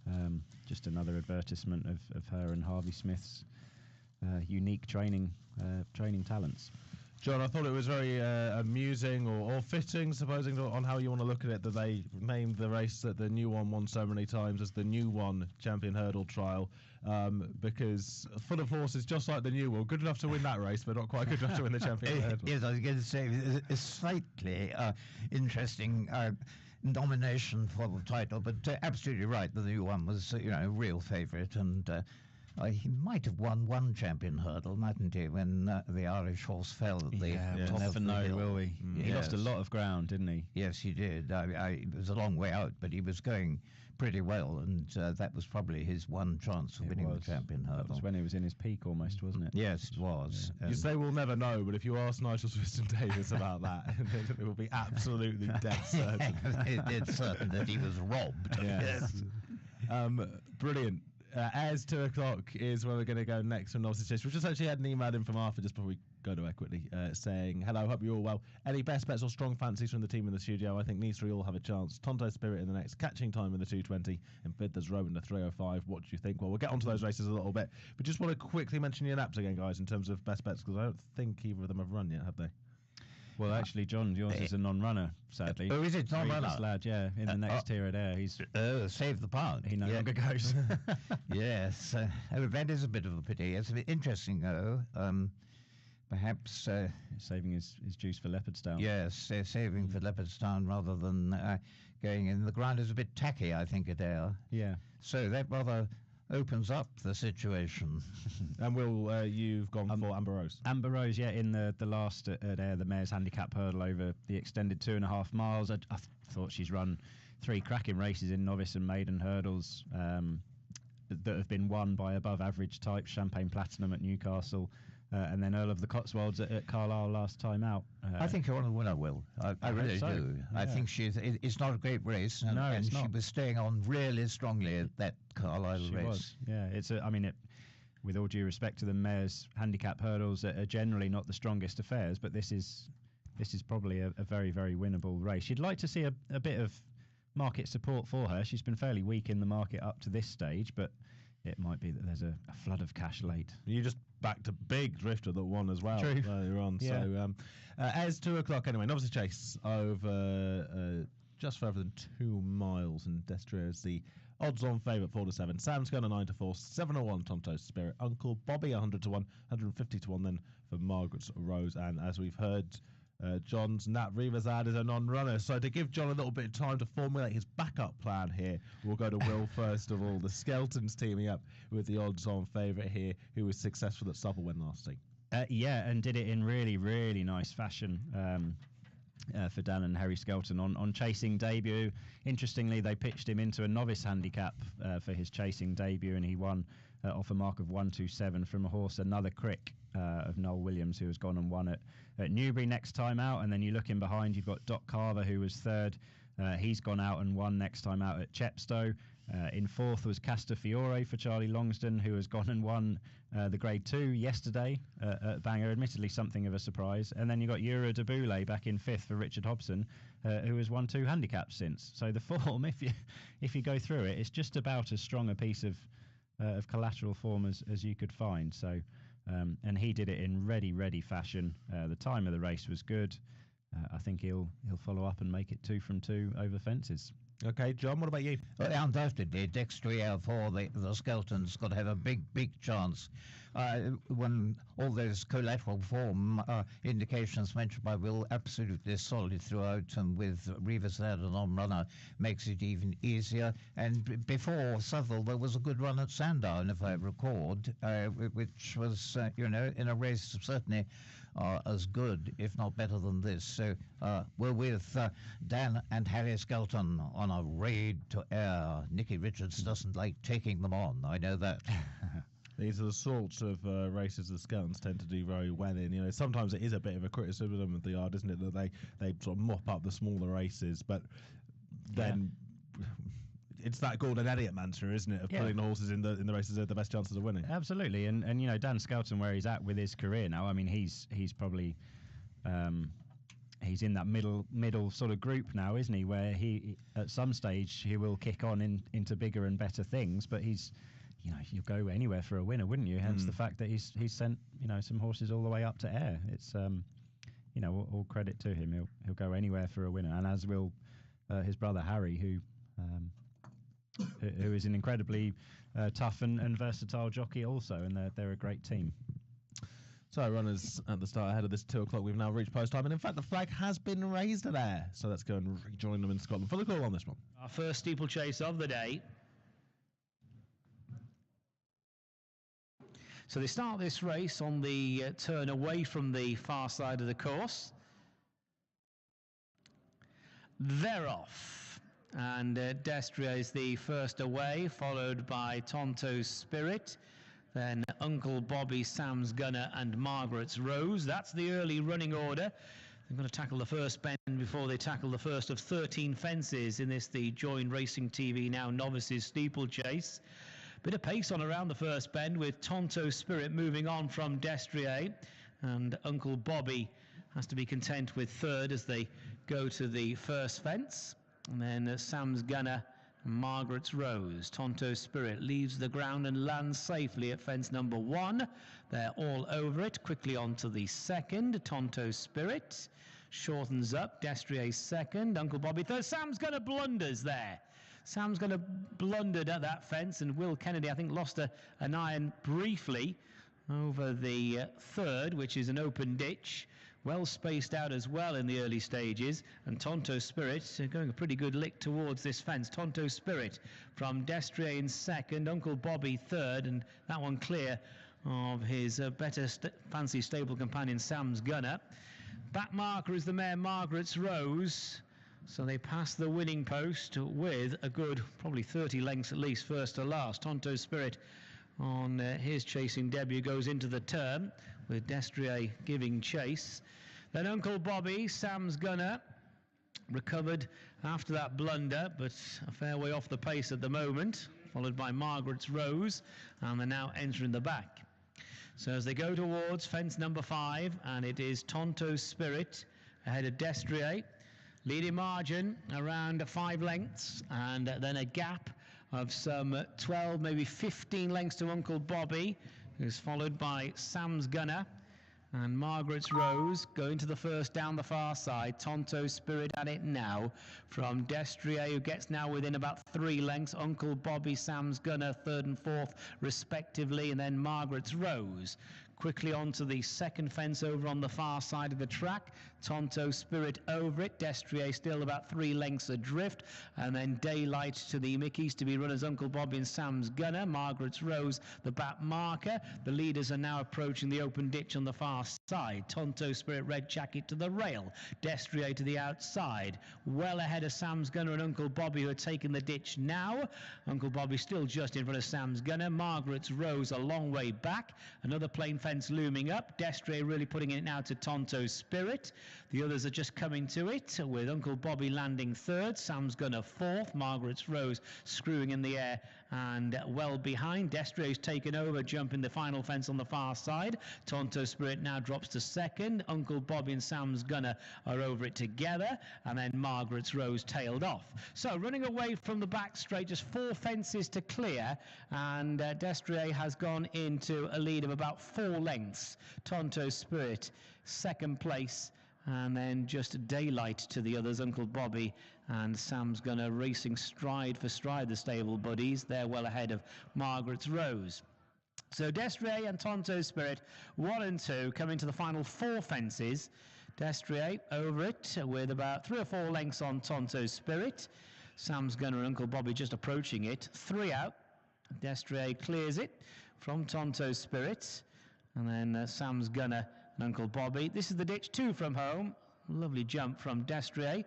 and just another advertisement of her and Harvey Smith's unique training talents. John, I thought it was very amusing or fitting, supposing on how you want to look at it, that they named the race that the new one won so many times as the new one Champion Hurdle Trial, because full of horses just like the new one, good enough to win that race, but not quite good enough to win the Champion Hurdle. Yes, I was going to say, a slightly interesting nomination for the title, but absolutely right, the new one was a real favourite, and he might have won one Champion Hurdle, mightn't he, when the Irish horse fell at the top never of the know, hill. will we? He Yes. lost a lot of ground, didn't he? Yes, he did. It was a long way out, but he was going pretty well, and that was probably his one chance of winning the Champion Hurdle. That was when he was in his peak almost, wasn't it? Yes, it was. You say we'll never know, but if you ask Nigel Swiston-Davies about that, it will be absolutely dead certain. It's certain that he was robbed. Yes. Brilliant. As 2 o'clock is where we're going to go next from Novice Chase. We've just actually had an email in from Arthur just before we go to air quickly, saying, hello, hope you're all well. Any best bets or strong fancies from the team in the studio? I think these three all have a chance. Tonto Spirit in the next, catching time in the 220, and Bidler's Row in the 305. What do you think? Well, we'll get onto those races a little bit, but just want to quickly mention your naps again, guys, in terms of best bets, because I don't think either of them have run yet, have they? Well, actually, John, yours is a non-runner, sadly. Oh, is it non-runner? Regis Lad, yeah, in the next tier at Ayr. He's Save the Pound. he no longer goes. Yes, that is a bit of a pity. It's a bit interesting, though. Perhaps, saving his juice for Leopardstown. yes, they're saving for Leopardstown rather than going in. The ground is a bit tacky, I think, at Ayr. Yeah. So that rather opens up the situation. And Will, you've gone for Amber Rose. Amber Rose, yeah, in the last at Ayr, the mare's handicap hurdle over the extended 2.5 miles. I thought she's run 3 cracking races in novice and maiden hurdles that have been won by above average types. Champagne Platinum at Newcastle, and then Earl of the Cotswolds at Carlisle last time out. I think you're on the winner, Will. I really so. do. Yeah. I think it's not a great race, and, No, it's she not. was staying on really strongly at that Carlisle She race. was, yeah. With all due respect to the mare's handicap hurdles, are generally not the strongest affairs, but this is probably a very, very winnable race. You'd like to see a bit of market support for her. She's been fairly weak in the market up to this stage, but it might be that there's a flood of cash late. You just backed a big drifter that won as well True. earlier on. Yeah. So as 2 o'clock anyway, Novice Chase over just further than 2 miles, and Destra is the Odds on favourite 4 to 7. Sam's Gunner 9 to 4. 7 to 1. Tonto's Spirit. Uncle Bobby 100 to 1. 150 to 1 then for Margaret's Rose. And as we've heard, John's Nat Rivazad is a non-runner. So to give John a little bit of time to formulate his backup plan here, we'll go to Will first of all. The Skeltons teaming up with the odds-on favourite here, who was successful at Supple last week. Yeah, and did it in really, really nice fashion. For Dan and Harry Skelton on chasing debut. Interestingly, they pitched him into a novice handicap for his chasing debut, and he won off a mark of 127 from a horse, Another Crick of Noel Williams, who has gone and won at Newbury next time out. And then you look in behind, you've got Doc Carver, who was third. He's gone out and won next time out at Chepstow. In fourth was Castafiore for Charlie Longston, who has gone and won the Grade 2 yesterday at Bangor, admittedly something of a surprise. And then you've got Euro de Boulay back in fifth for Richard Hobson, who has won 2 handicaps since. So the form, if you go through it, it's just about as strong a piece of collateral form as you could find. So and he did it in ready fashion. The time of the race was good. I think he'll follow up and make it 2 from 2 over fences. Okay, John, what about you? Undoubtedly, Dextria for the Skeltons got to have a big chance. When all those collateral form indications mentioned by Will, absolutely solid throughout, and with Rivas there, the non-runner, makes it even easier. And before Southwell, there was a good run at Sandown, if I record, which was, in a race certainly as good, if not better than this. So we're with Dan and Harry Skelton on a raid to air. Nicky Richards doesn't like taking them on, I know that. These are the sorts of races the Skeltons tend to do very well in. Sometimes it is a bit of a criticism of the yard, isn't it, that they sort of mop up the smaller races, but then it's that Gordon Elliott mantra, isn't it, of putting the horses in the races that have the best chances of winning. Absolutely, and Dan Skelton, where he's at with his career now, I mean, he's probably he's in that middle sort of group now, isn't he, where he at some stage he will kick on into bigger and better things, but he's you go anywhere for a winner, wouldn't you? Hence the fact that he's sent some horses all the way up to air. It's all credit to him. He'll go anywhere for a winner, and as will his brother Harry, who is an incredibly tough and versatile jockey also, and they're a great team. So runners at the start ahead of this 2 o'clock. We've now reached post time, and in fact the flag has been raised at air. So let's go and rejoin them in Scotland for the call on this one. Our first steeplechase of the day. So they start this race on the turn away from the far side of the course. They're off. And Destria is the first away, followed by Tonto's Spirit. Then Uncle Bobby, Sam's Gunner and Margaret's Rose. That's the early running order. They're going to tackle the first bend before they tackle the first of 13 fences in this, the Join Racing TV Now Novices Steeplechase. Bit of pace on around the first bend with Tonto's Spirit moving on from Destrier, and Uncle Bobby has to be content with third as they go to the first fence. And then Sam's Gunner and Margaret's Rose. Tonto's Spirit leaves the ground and lands safely at fence number 1. They're all over it. Quickly on to the second. Tonto's Spirit shortens up. Destrier second. Uncle Bobby third. Sam's Gunner blunders there. Sam's going to blundered at that fence, and Will Kennedy, I think, lost an iron briefly over the third, which is an open ditch. Well spaced out as well in the early stages, and Tonto's Spirit going a pretty good lick towards this fence. Tonto's Spirit from Destrier in second, Uncle Bobby third, and that one clear of his better fancy stable companion Sam's Gunner. Back marker is the mare Margaret's Rose. So they pass the winning post with a good, probably 30 lengths at least, first to last. Tonto's Spirit on his chasing debut goes into the turn with Destrier giving chase. Then Uncle Bobby, Sam's Gunner, recovered after that blunder, but a fair way off the pace at the moment, followed by Margaret's Rose, and they're now entering the back. So as they go towards fence number 5, and it is Tonto's Spirit ahead of Destrier. Leading margin around 5 lengths, and then a gap of some 12, maybe 15 lengths to Uncle Bobby, who's followed by Sam's Gunner. And Margaret's Rose going to the first down the far side. Tonto Spirit at it now from Destrier, who gets now within about 3 lengths. Uncle Bobby, Sam's Gunner, 3rd and 4th respectively. And then Margaret's Rose quickly onto the second fence over on the far side of the track. Tonto Spirit over it. Destrier still about 3 lengths adrift. And then Daylight to the Mickeys to be run as Uncle Bobby and Sam's Gunner. Margaret's Rose, the back marker. The leaders are now approaching the open ditch on the far side. Tonto Spirit, Red Jacket to the rail. Destrier to the outside. Well ahead of Sam's Gunner and Uncle Bobby, who are taking the ditch now. Uncle Bobby still just in front of Sam's Gunner. Margaret's Rose a long way back. Another plain fence looming up. Destrier really putting it now to Tonto Spirit. The others are just coming to it, with Uncle Bobby landing 3rd, Sam's Gunner 4th, Margaret's Rose screwing in the air and well behind. Destrier's taken over, jumping the final fence on the far side. Tonto Spirit now drops to 2nd. Uncle Bobby and Sam's Gunner are over it together, and then Margaret's Rose tailed off. So running away from the back straight, just 4 fences to clear, and Destrier has gone into a lead of about 4 lengths. Tonto Spirit 2nd place, and then just Daylight to the others. Uncle Bobby and Sam's Gunner racing stride for stride, the stable buddies. They're well ahead of Margaret's Rose. So Destrier and Tonto Spirit 1 and 2 coming to the final 4 fences. Destrier over it with about 3 or 4 lengths on Tonto Spirit. Sam's Gunner and Uncle Bobby just approaching it. 3 out. Destrier clears it from Tonto Spirit, and then Sam's Gunner and Uncle Bobby. This is the ditch 2 from home. Lovely jump from Destrier.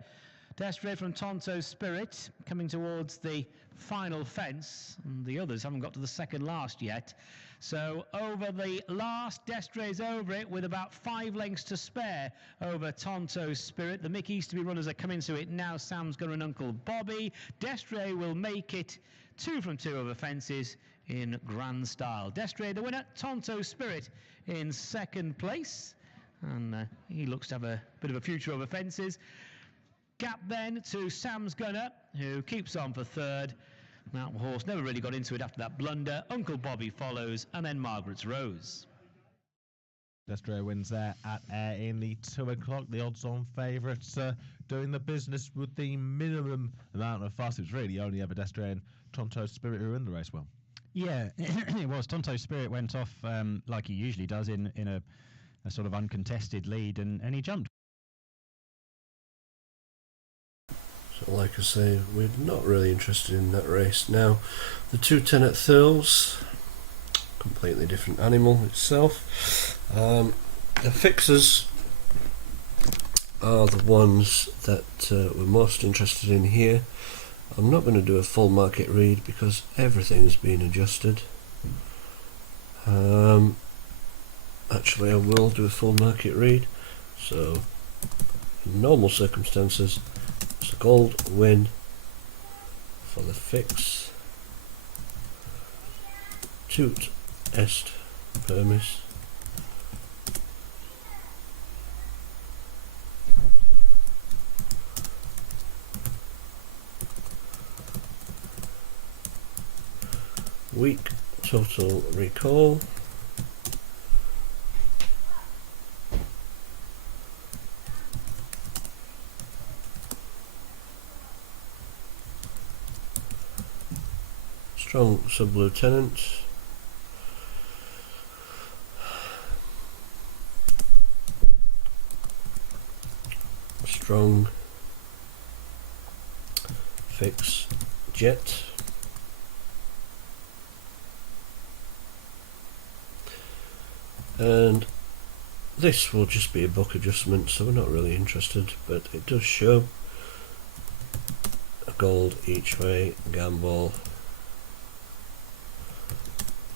Destrier from Tonto Spirit coming towards the final fence, and the others haven't got to the second last yet. So over the last, Destrier's over it with about 5 lengths to spare over Tonto Spirit. The Mickeys to be runners are coming to it now. Sam's Gunner and Uncle Bobby. Destrier will make it 2 from 2 over fences in grand style. Destrier the winner, Tonto Spirit in 2nd place, and he looks to have a bit of a future over fences. Gap then to Sam's Gunner, who keeps on for 3rd. That horse never really got into it after that blunder. Uncle Bobby follows, and then Margaret's Rose. Destrier wins there at Ayr in the 2 o'clock. The odds-on favourites doing the business with the minimum amount of fuss. It was really only ever Destrier and Tonto Spirit who won the race well. Yeah, it was. Tonto Spirit went off like he usually does in a sort of uncontested lead, and he jumped. So like I say, we're not really interested in that race. Now, the 210 at Thurles, completely different animal itself. The fixers are the ones that we're most interested in here. I'm not going to do a full market read because everything's been adjusted. Actually, I will do a full market read. So, in normal circumstances, it's a gold win for the fix. Tut est permis. Weak total recall. Strong sub-lieutenant. Strong fix jet. And this will just be a book adjustment, so we're not really interested, but it does show a gold each way gamble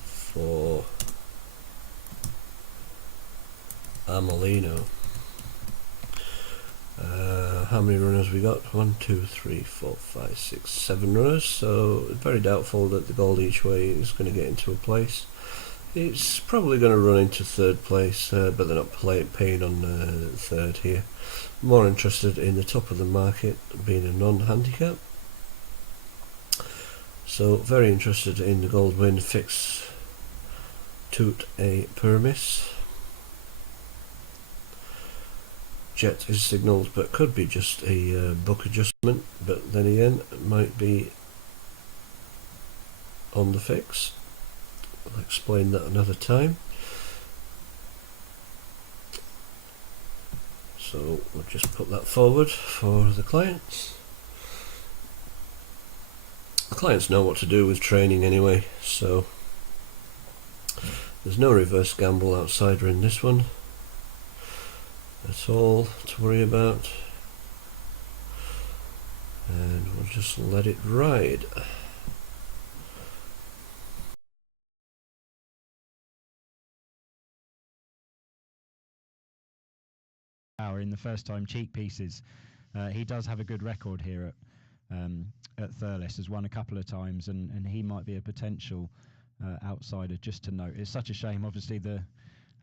for Amelino. How many runners we got? 1, 2, 3, 4, 5, 6, 7 runners, so very doubtful that the gold each way is going to get into a place. It's probably going to run into 3rd place, but they're not paying on 3rd here. More interested in the top of the market, being a non-handicap. So very interested in the gold win fix Tut a Permis. Jet is signalled, but could be just a book adjustment, but then again it might be on the fix. I'll explain that another time. So we'll just put that forward for the clients. The clients know what to do with training anyway, so there's no reverse gamble outsider in this one at all to worry about, and we'll just let it ride. In the first time cheek pieces. He does have a good record here at Thurles, has won a couple of times, and he might be a potential outsider just to note. It's such a shame, obviously, the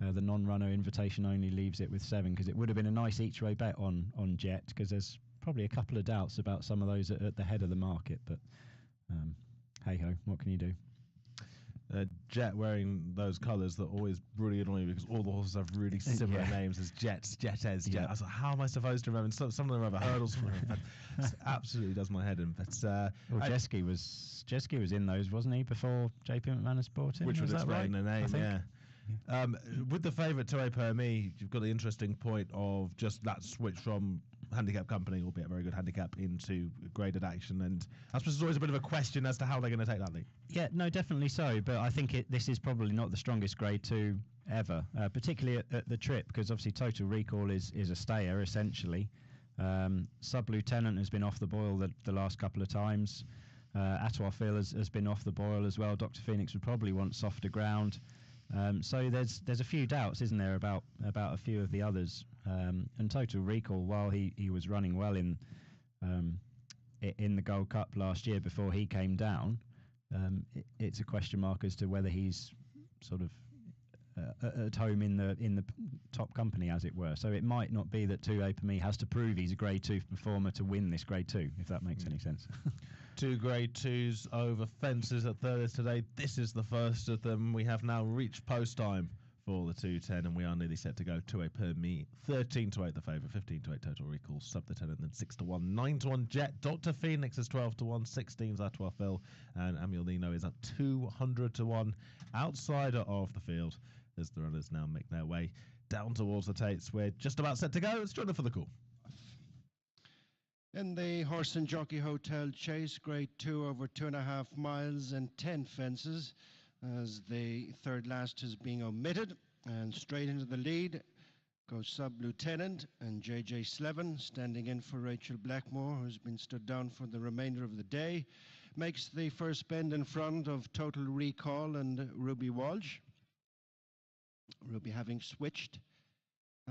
non-runner invitation only leaves it with 7, because it would have been a nice each way bet on Jet, because there's probably a couple of doubts about some of those at the head of the market, but hey ho, what can you do? Jet wearing those colours that always really annoy me, because all the horses have really similar names as Jets, Jettez, Jet. I was like, how am I supposed to remember? Some of them have a hurdles, some of them have, absolutely does my head in. But Jeske was in those, wasn't he, before JP McManus bought him? Which would explain the name, yeah. With the favourite 2A per me, you've got the interesting point of just that switch from handicap company, albeit a very good handicap, into graded action, and I suppose there's always a bit of a question as to how they're going to take that lead. Yeah, no, definitely so, but I think this is probably not the strongest grade 2 ever, particularly at the trip, because obviously Total Recall is a stayer essentially. Sub-Lieutenant has been off the boil the last couple of times. Atois Phil has been off the boil as well. Dr. Phoenix would probably want softer ground. So there's a few doubts, isn't there, about a few of the others. And Total Recall, while he was running well in the Gold Cup last year before he came down, it's a question mark as to whether he's sort of at home in the top company, as it were. So it might not be that 2A per me has to prove he's a Grade 2 performer to win this Grade 2, if that makes any sense. 2 Grade 2s over fences at Thurles today. This is the first of them. We have now reached post time for the 210, and we are nearly set to go. 2A per me, 13 to 8 the favourite, 15 to 8 Total Recall, Sub the 10, and then 6 to 1, 9 to 1 Jet. Dr. Phoenix is 12 to 1, 16's Atois Phil, and Amulino is at 200 to 1. Outsider of the field, as the runners now make their way down towards the Tates. We're just about set to go. Let's join them for the call. In the Horse and Jockey Hotel Chase, Grade 2 over 2.5 miles and 10 fences, as the third last is being omitted, and straight into the lead goes Sub-Lieutenant and JJ Slevin, standing in for Rachel Blackmore, who's been stood down for the remainder of the day. Makes the first bend in front of Total Recall and Ruby Walsh. Ruby having switched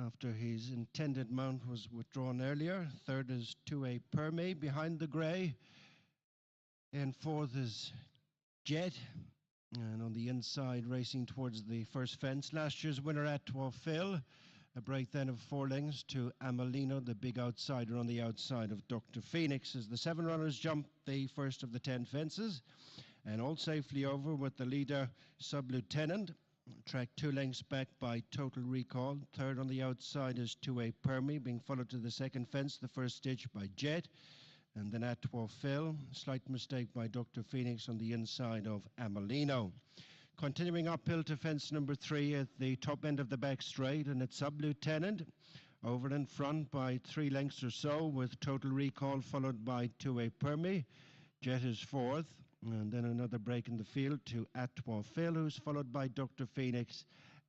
after his intended mount was withdrawn earlier. Third is 2A per me behind the grey, and fourth is Jet, and on the inside racing towards the first fence, last year's winner Atois Phil. A break then of 4 lengths to Amelino, the big outsider on the outside of Dr. Phoenix, as the 7 runners jump the first of the 10 fences, and all safely over with the leader Sub-Lieutenant. Track 2 lengths back by Total Recall. Third on the outside is 2A Permy, being followed to the second fence, the first stitch by Jet, and then Atois Phil. Slight mistake by Dr. Phoenix on the inside of Amelino. Continuing uphill to fence number 3 at the top end of the back straight, and it's Sub-Lieutenant over in front by 3 lengths or so, with Total Recall followed by 2A Permy. Jet is fourth. And then another break in the field to Atois Phil, who's followed by Dr. Phoenix,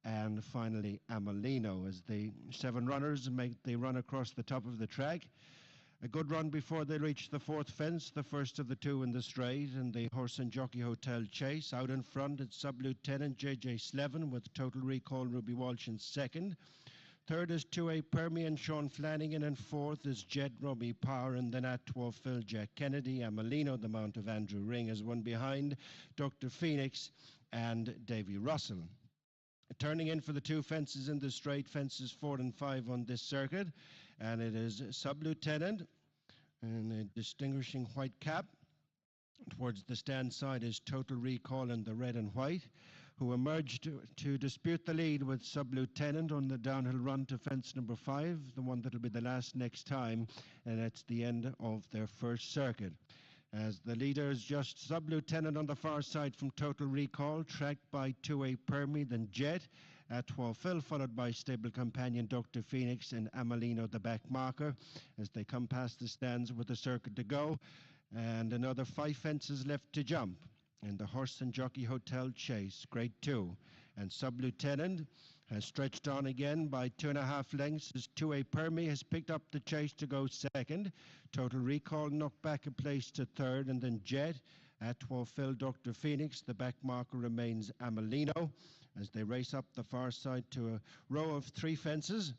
and finally Amelino, as the 7 runners make the run across the top of the track. A good run before they reach the fourth fence, the first of the 2 in the straight, and the Horse and Jockey Hotel Chase. Out in front, it's Sub-Lieutenant JJ Slevin with Total Recall Ruby Walsh in second. Third is 2A Permy and Sean Flanagan, and fourth is Jet Robbie Power, and then Atois Phil, Jack Kennedy. Amelino, the mount of Andrew Ring, is one behind Dr. Phoenix and Davy Russell. Turning in for the 2 fences in the straight, fences 4 and 5 on this circuit, and it is Sub-Lieutenant and a distinguishing white cap. Towards the stand side is Total Recall in the red and white. who emerged to dispute the lead with Sub-Lieutenant on the downhill run to fence number 5, the one that will be the last next time, and that's the end of their first circuit. As the leader is just Sub-Lieutenant on the far side from Total Recall, tracked by 2A Permi, then Jet, at Phil, followed by stable companion Dr. Phoenix and Amelino, the back marker, as they come past the stands with the circuit to go, and another 5 fences left to jump. And the Horse and Jockey Hotel Chase, grade 2. And Sub-Lieutenant has stretched on again by 2.5 lengths as 2A Permi has picked up the chase to go second. Total Recall knocked back a place to third, and then Jet at Phil, Dr. Phoenix. The back marker remains Amelino as they race up the far side to a row of 3 fences.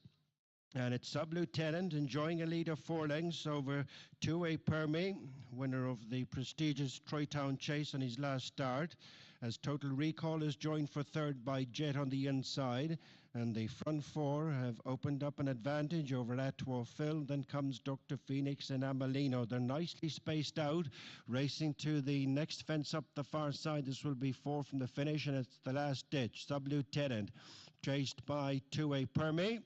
And it's Sub-Lieutenant enjoying a lead of 4 lengths over 2A Permi, winner of the prestigious Troytown Chase on his last start, as Total Recall is joined for third by Jet on the inside, and the front 4 have opened up an advantage over Atwell Phil. Then comes Dr. Phoenix and Amelino. They're nicely spaced out, racing to the next fence up the far side. This will be 4 from the finish, and it's the last ditch. Sub-Lieutenant chased by 2A Permi.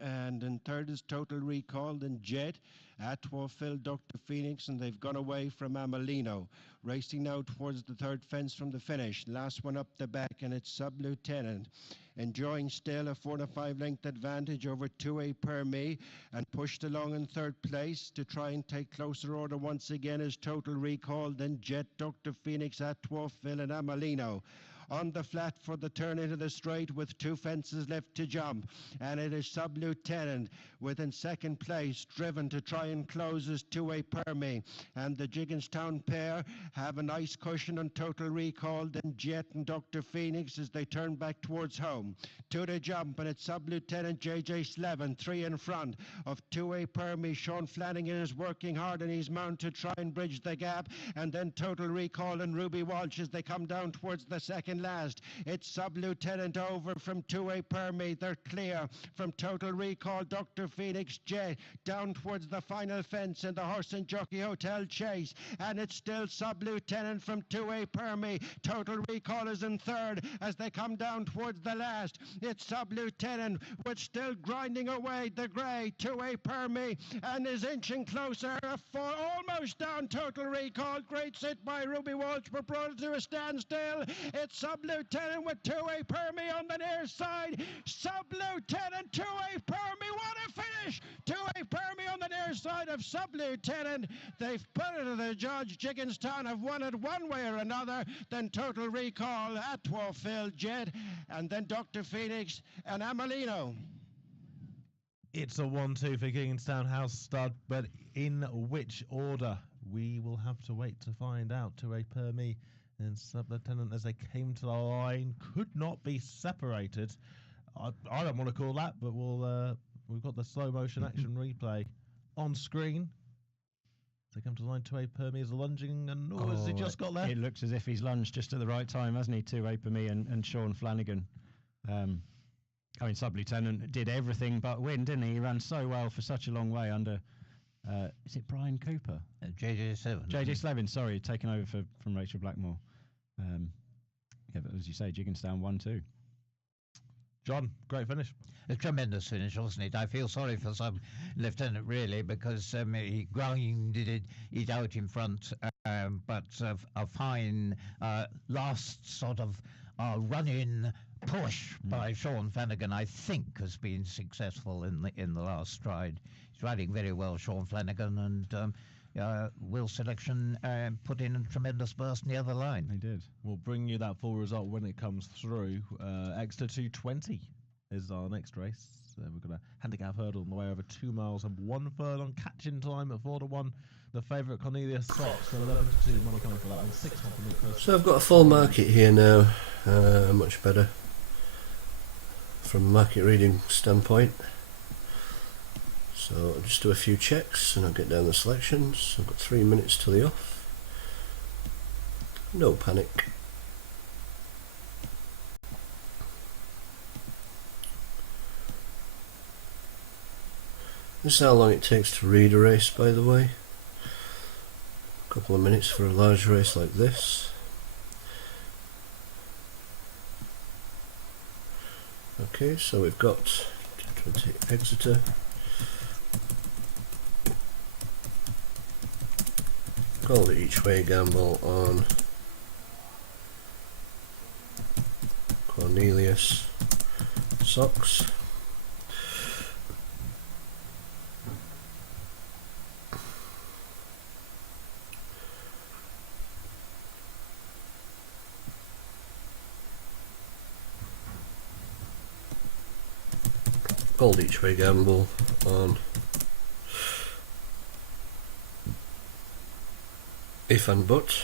And in third is Total Recall, then Jet, Atwell Phil, Dr. Phoenix, and they've gone away from Amelino. Racing now towards the third fence from the finish. Last one up the back, and it's Sub-Lieutenant. Enjoying still a 4 to 5 length advantage over 2A Permi, and pushed along in third place to try and take closer order once again is Total Recall, then Jet, Dr. Phoenix, Atwell Phil, and Amelino. On the flat for the turn into the straight with 2 fences left to jump, and it is Sub-Lieutenant within second place, driven to try and close as 2A Permi, and the Jigginstown pair have a nice cushion on Total Recall, then Jet and Dr. Phoenix as they turn back towards home. 2 to jump, and it's Sub-Lieutenant JJ Slevin, 3 in front of 2A Permi. Sean Flanagan is working hard on his mount to try and bridge the gap, and then Total Recall and Ruby Walsh as they come down towards the second last. It's Sub-Lieutenant over from 2A Permi. They're clear from Total Recall, Dr. Phoenix, Jet, down towards the final fence in the Horse and Jockey Hotel Chase. And it's still Sub-Lieutenant from 2A Permi. Total Recall is in third as they come down towards the last. It's Sub-Lieutenant with still grinding away the grey 2A Permi and is inching closer for almost down Total Recall. Great sit by Ruby Walsh, but brought it to a standstill. It's Sub-Lieutenant with 2A Permi on the near side. Sub-Lieutenant, 2A Permi, what a finish! 2A Permi on the near side of Sub-Lieutenant. They've put it to the judge. Jigginstown have won it one way or another. Then Total Recall, Atwell Phil, Jet, and then Dr. Phoenix and Amelino. It's a 1-2 for Jigginstown House Stud, but in which order? We will have to wait to find out. 2A Permi and Sub-Lieutenant, as they came to the line, could not be separated. I don't want to call that, but we've got the slow motion action replay on screen. They come to the line. 2A Permi is lunging, and has he just got there? It looks as if he's lunged just at the right time, hasn't he? 2A Permi and Sean Flanagan. I mean, Sub-Lieutenant did everything but win, didn't he? He ran so well for such a long way under. Is it Brian Cooper? JJ Slevin. JJ Slevin, sorry, taken over from Rachel Blackmore. Yeah, but as you say, Jigginstown 1-2. John, great finish. A tremendous finish, wasn't it? I feel sorry for Sub-Lieutenant, really, because he grinded it out in front, but a fine last sort of run-in push by Sean Flanagan, I think, has been successful in the last stride. He's riding very well, Sean Flanagan, and Will Selection put in a tremendous burst near the line. They did. We'll bring you that full result when it comes through. Exeter 220 is our next race. We've got a handicap hurdle on the way over 2 miles and 1 furlong. Catching time at 4 to 1. The favourite Cornelius Sox, 11 to 2. Money coming for that one. 6 1 for Nick Chris. So I've got a full market here now. Much better from a market reading standpoint. So I'll just do a few checks and I'll get down the selections. I've got 3 minutes till the off. No panic. This is how long it takes to read a race, by the way. A couple of minutes for a large race like this. Okay, so we've got 20 Exeter. Call the each way gamble on Cornelius Socks. Called each way gamble on If and But.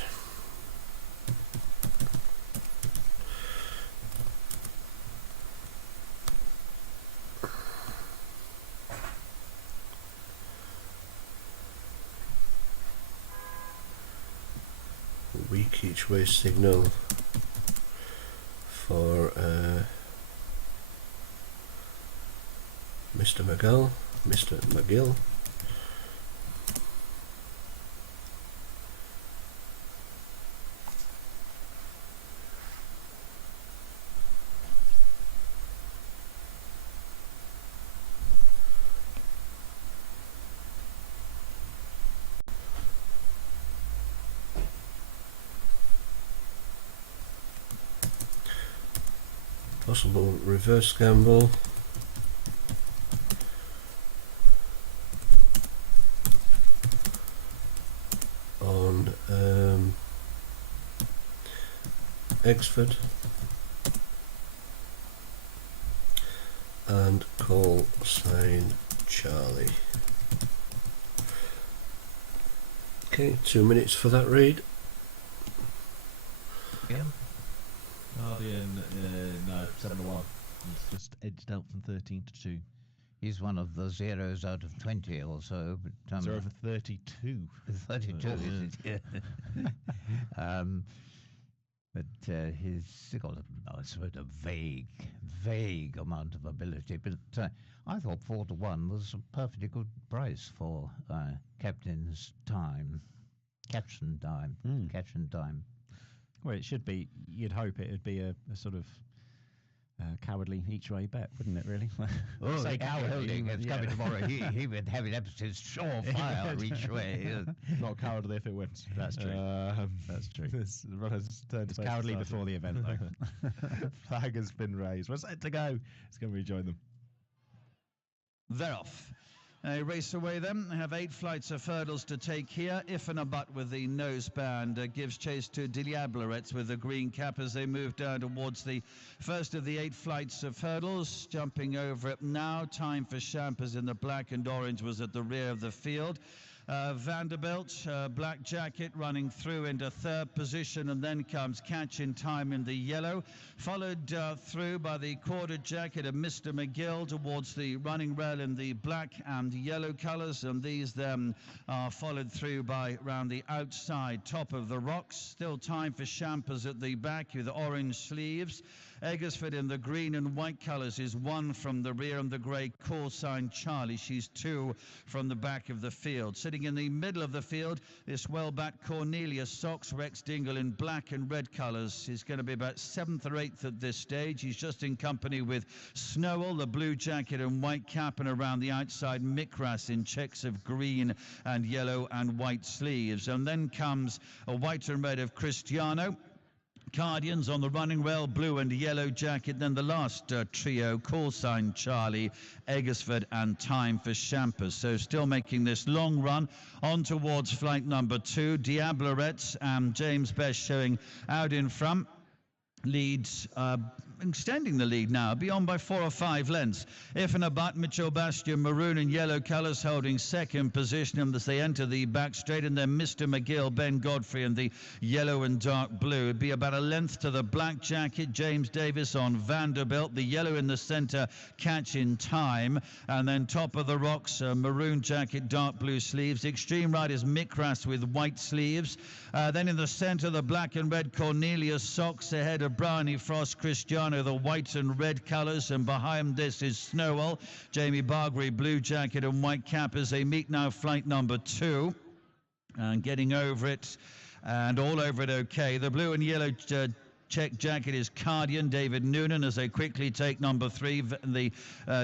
Weak each way signal for Mr. McGill. Possible reverse gamble on Exford and call sign Charlie. Okay, 2 minutes for that read. Yeah. Guardian, no, 7-1. He's just edged out from 13-2. He's one of the zeros out of 20 or so. But, 0 for 32. 32, is it? Yeah. But he's got a sort of vague amount of ability. But I thought 4-1 was a perfectly good price for captain's time. Caption time. Caption time. Well, it should be. You'd hope it would be a sort of cowardly each way bet, wouldn't it? Really? Oh, Say cowardly. it's coming tomorrow. He would have it up to his surefire each way. Not cowardly if it wins. That's true. That's true. This runner's turned It's cowardly before the event, though. Flag has been raised. We're set to go. It's going to rejoin them. They're off. They race away then. They have 8 flights of hurdles to take here. If and a But with the noseband gives chase to Diablerets with the green cap as they move down towards the first of the 8 flights of hurdles. Jumping over it now. Time for Champers in the black and orange was at the rear of the field. Vanderbilt, black jacket, running through into 3rd position, and then comes Catch in Time in the yellow, followed through by the quarter jacket of Mr. McGill towards the running rail in the black and yellow colours, and these then are followed through by round the outside top of the rocks. Still time for Champers at the back with orange sleeves. Eggersford in the green and white colours is 1 from the rear, and the grey call sign Charlie. She's 2 from the back of the field. Sitting in the middle of the field, this well-backed Cornelius Socks, Rex Dingle in black and red colours. He's going to be about 7th or 8th at this stage. He's just in company with Snowell, the blue jacket and white cap, and around the outside Mikras in checks of green and yellow and white sleeves. And then comes a white and red of Cristiano. Guardians on the running rail, blue and yellow jacket. Then the last trio, call sign Charlie, Eggersford and Time for Champers. So still making this long run on towards flight number 2. Diablerets and James Best showing out in front. Leads, extending the lead now, beyond by 4 or 5 lengths. If and a But, Mitchell Bastion, maroon and yellow colours holding 2nd position as they enter the back straight, and then Mr. McGill, Ben Godfrey in the yellow and dark blue. It'd be about a length to the black jacket, James Davis on Vanderbilt, the yellow in the centre, Catch in Time, and then top of the rocks, maroon jacket, dark blue sleeves. Extreme right is Mikras with white sleeves. Then in the centre, the black and red Cornelius Socks ahead of Bryony Frost, Cristiano, the white and red colours, and behind this is Snowell, Jamie Bargary, blue jacket and white cap as they meet now flight number 2. And getting over it and all over it okay. The blue and yellow check jacket is Cardian, David Noonan, as they quickly take number 3. The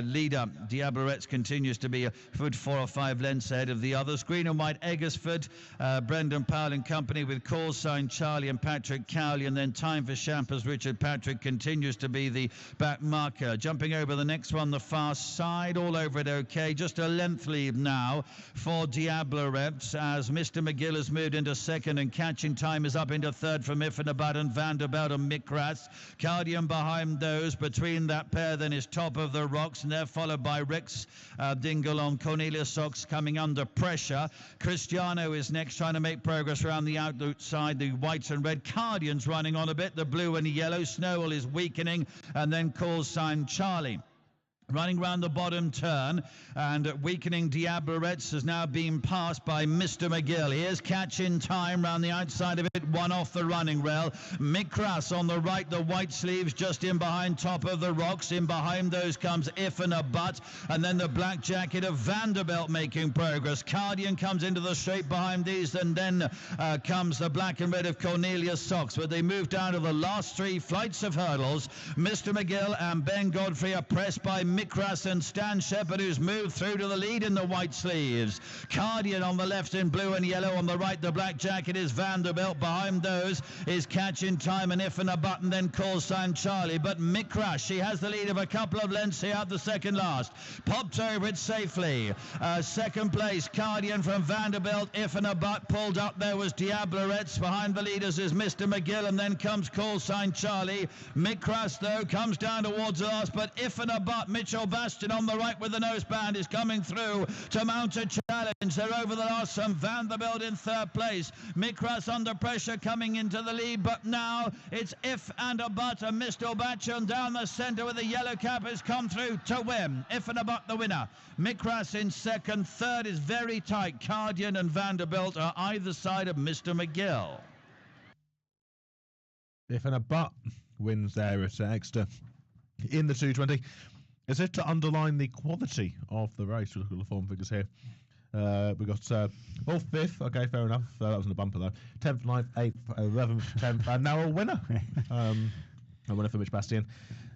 leader, Diablorettes, continues to be a foot 4 or 5 lengths ahead of the others. Green and white, Eggersford, Brendan Powell and company with call sign Charlie and Patrick Cowley, and then Time for Champers. Richard Patrick continues to be the back marker. Jumping over the next one, the far side, all over it okay. Just a length lead now for Diablorettes as Mr. McGill has moved into second, and Catching Time is up into third from Iffinabad and Vanderbilt and Mikras. Cardian behind those. Between that pair then is Top of the Rocks, and they're followed by Rex Dingle on Cornelius Sox coming under pressure. Cristiano is next, trying to make progress around the outside. The whites and red. Cardian's running on a bit. The blue and yellow. Snowell is weakening, and then call sign Charlie running round the bottom turn, and weakening Diablorettes has now been passed by Mr. McGill. Here's Catching Time round the outside of it, one off the running rail. Mikras on the right, the white sleeves just in behind Top of the Rocks. In behind those comes If and a But, and then the black jacket of Vanderbilt making progress. Cardian comes into the straight behind these, and then comes the black and red of Cornelius Sox, but they move down to the last 3 flights of hurdles. Mr. McGill and Ben Godfrey are pressed by Mikras and Stan Shepherd, who's moved through to the lead in the white sleeves. Cardian on the left in blue and yellow. On the right, the black jacket is Vanderbilt. Behind those is Catching Time and If and a Button, then Call Sign Charlie. But Mikras, she has the lead of a couple of lengths here at the second last. Popped over it safely. Second place, Cardian from Vanderbilt. If and a But pulled up. There was Diablorettes. Behind the leaders is Mr. McGill, and then comes Call Sign Charlie. Mikras, though, comes down towards the last, but If and a But, Mitchell Bastion on the right with the noseband is coming through to mount a challenge. They're over the last from Vanderbilt in third place. Mikras under pressure coming into the lead, but now it's If and a But, and Mr. Bastion down the centre with the yellow cap has come through to win. If and a But the winner. Mikras in second. Third is very tight. Cardian and Vanderbilt are either side of Mr. McGill. If and a But wins there at Exeter in the 220. Is it to underline the quality of the race? We'll look at the form figures here. We got 4th, 5th. Okay, fair enough. That was in the bumper though. 10th, 9th, 8th, 11th, 10th, and now a winner. A winner for Mitch Bastian,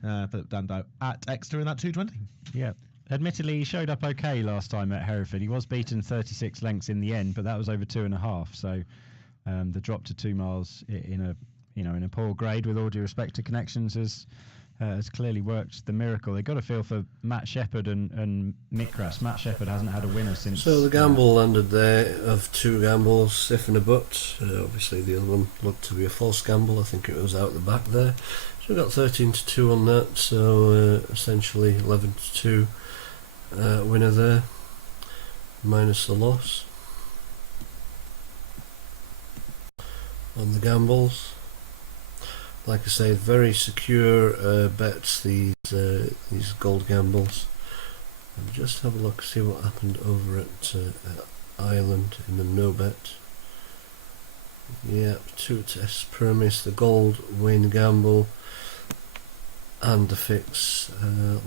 Philip Dando at Exeter in that 220. Yeah. Admittedly, he showed up okay last time at Hereford. He was beaten 36 lengths in the end, but that was over 2.5. So the drop to 2 miles in a poor grade, with all due respect to Connections, has clearly worked the miracle. They've got a feel for Matt Shepherd and Mikras. Matt Shepherd hasn't had a winner since. So the gamble landed there of 2 gambles, If and a But. Obviously the other one looked to be a false gamble. I think it was out the back there. So we got 13 to 2 on that. So essentially 11 to 2 winner there, minus the loss on the gambles. Like I say, very secure bets, these gold gambles. And just have a look, see what happened over at Ireland in the no bet. Yep, 2 tests premise, the gold win gamble and the fix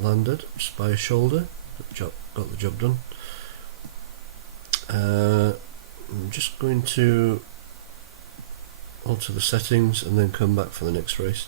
landed just by a shoulder. Got the job done. I'm just going to alter the settings and then come back for the next race.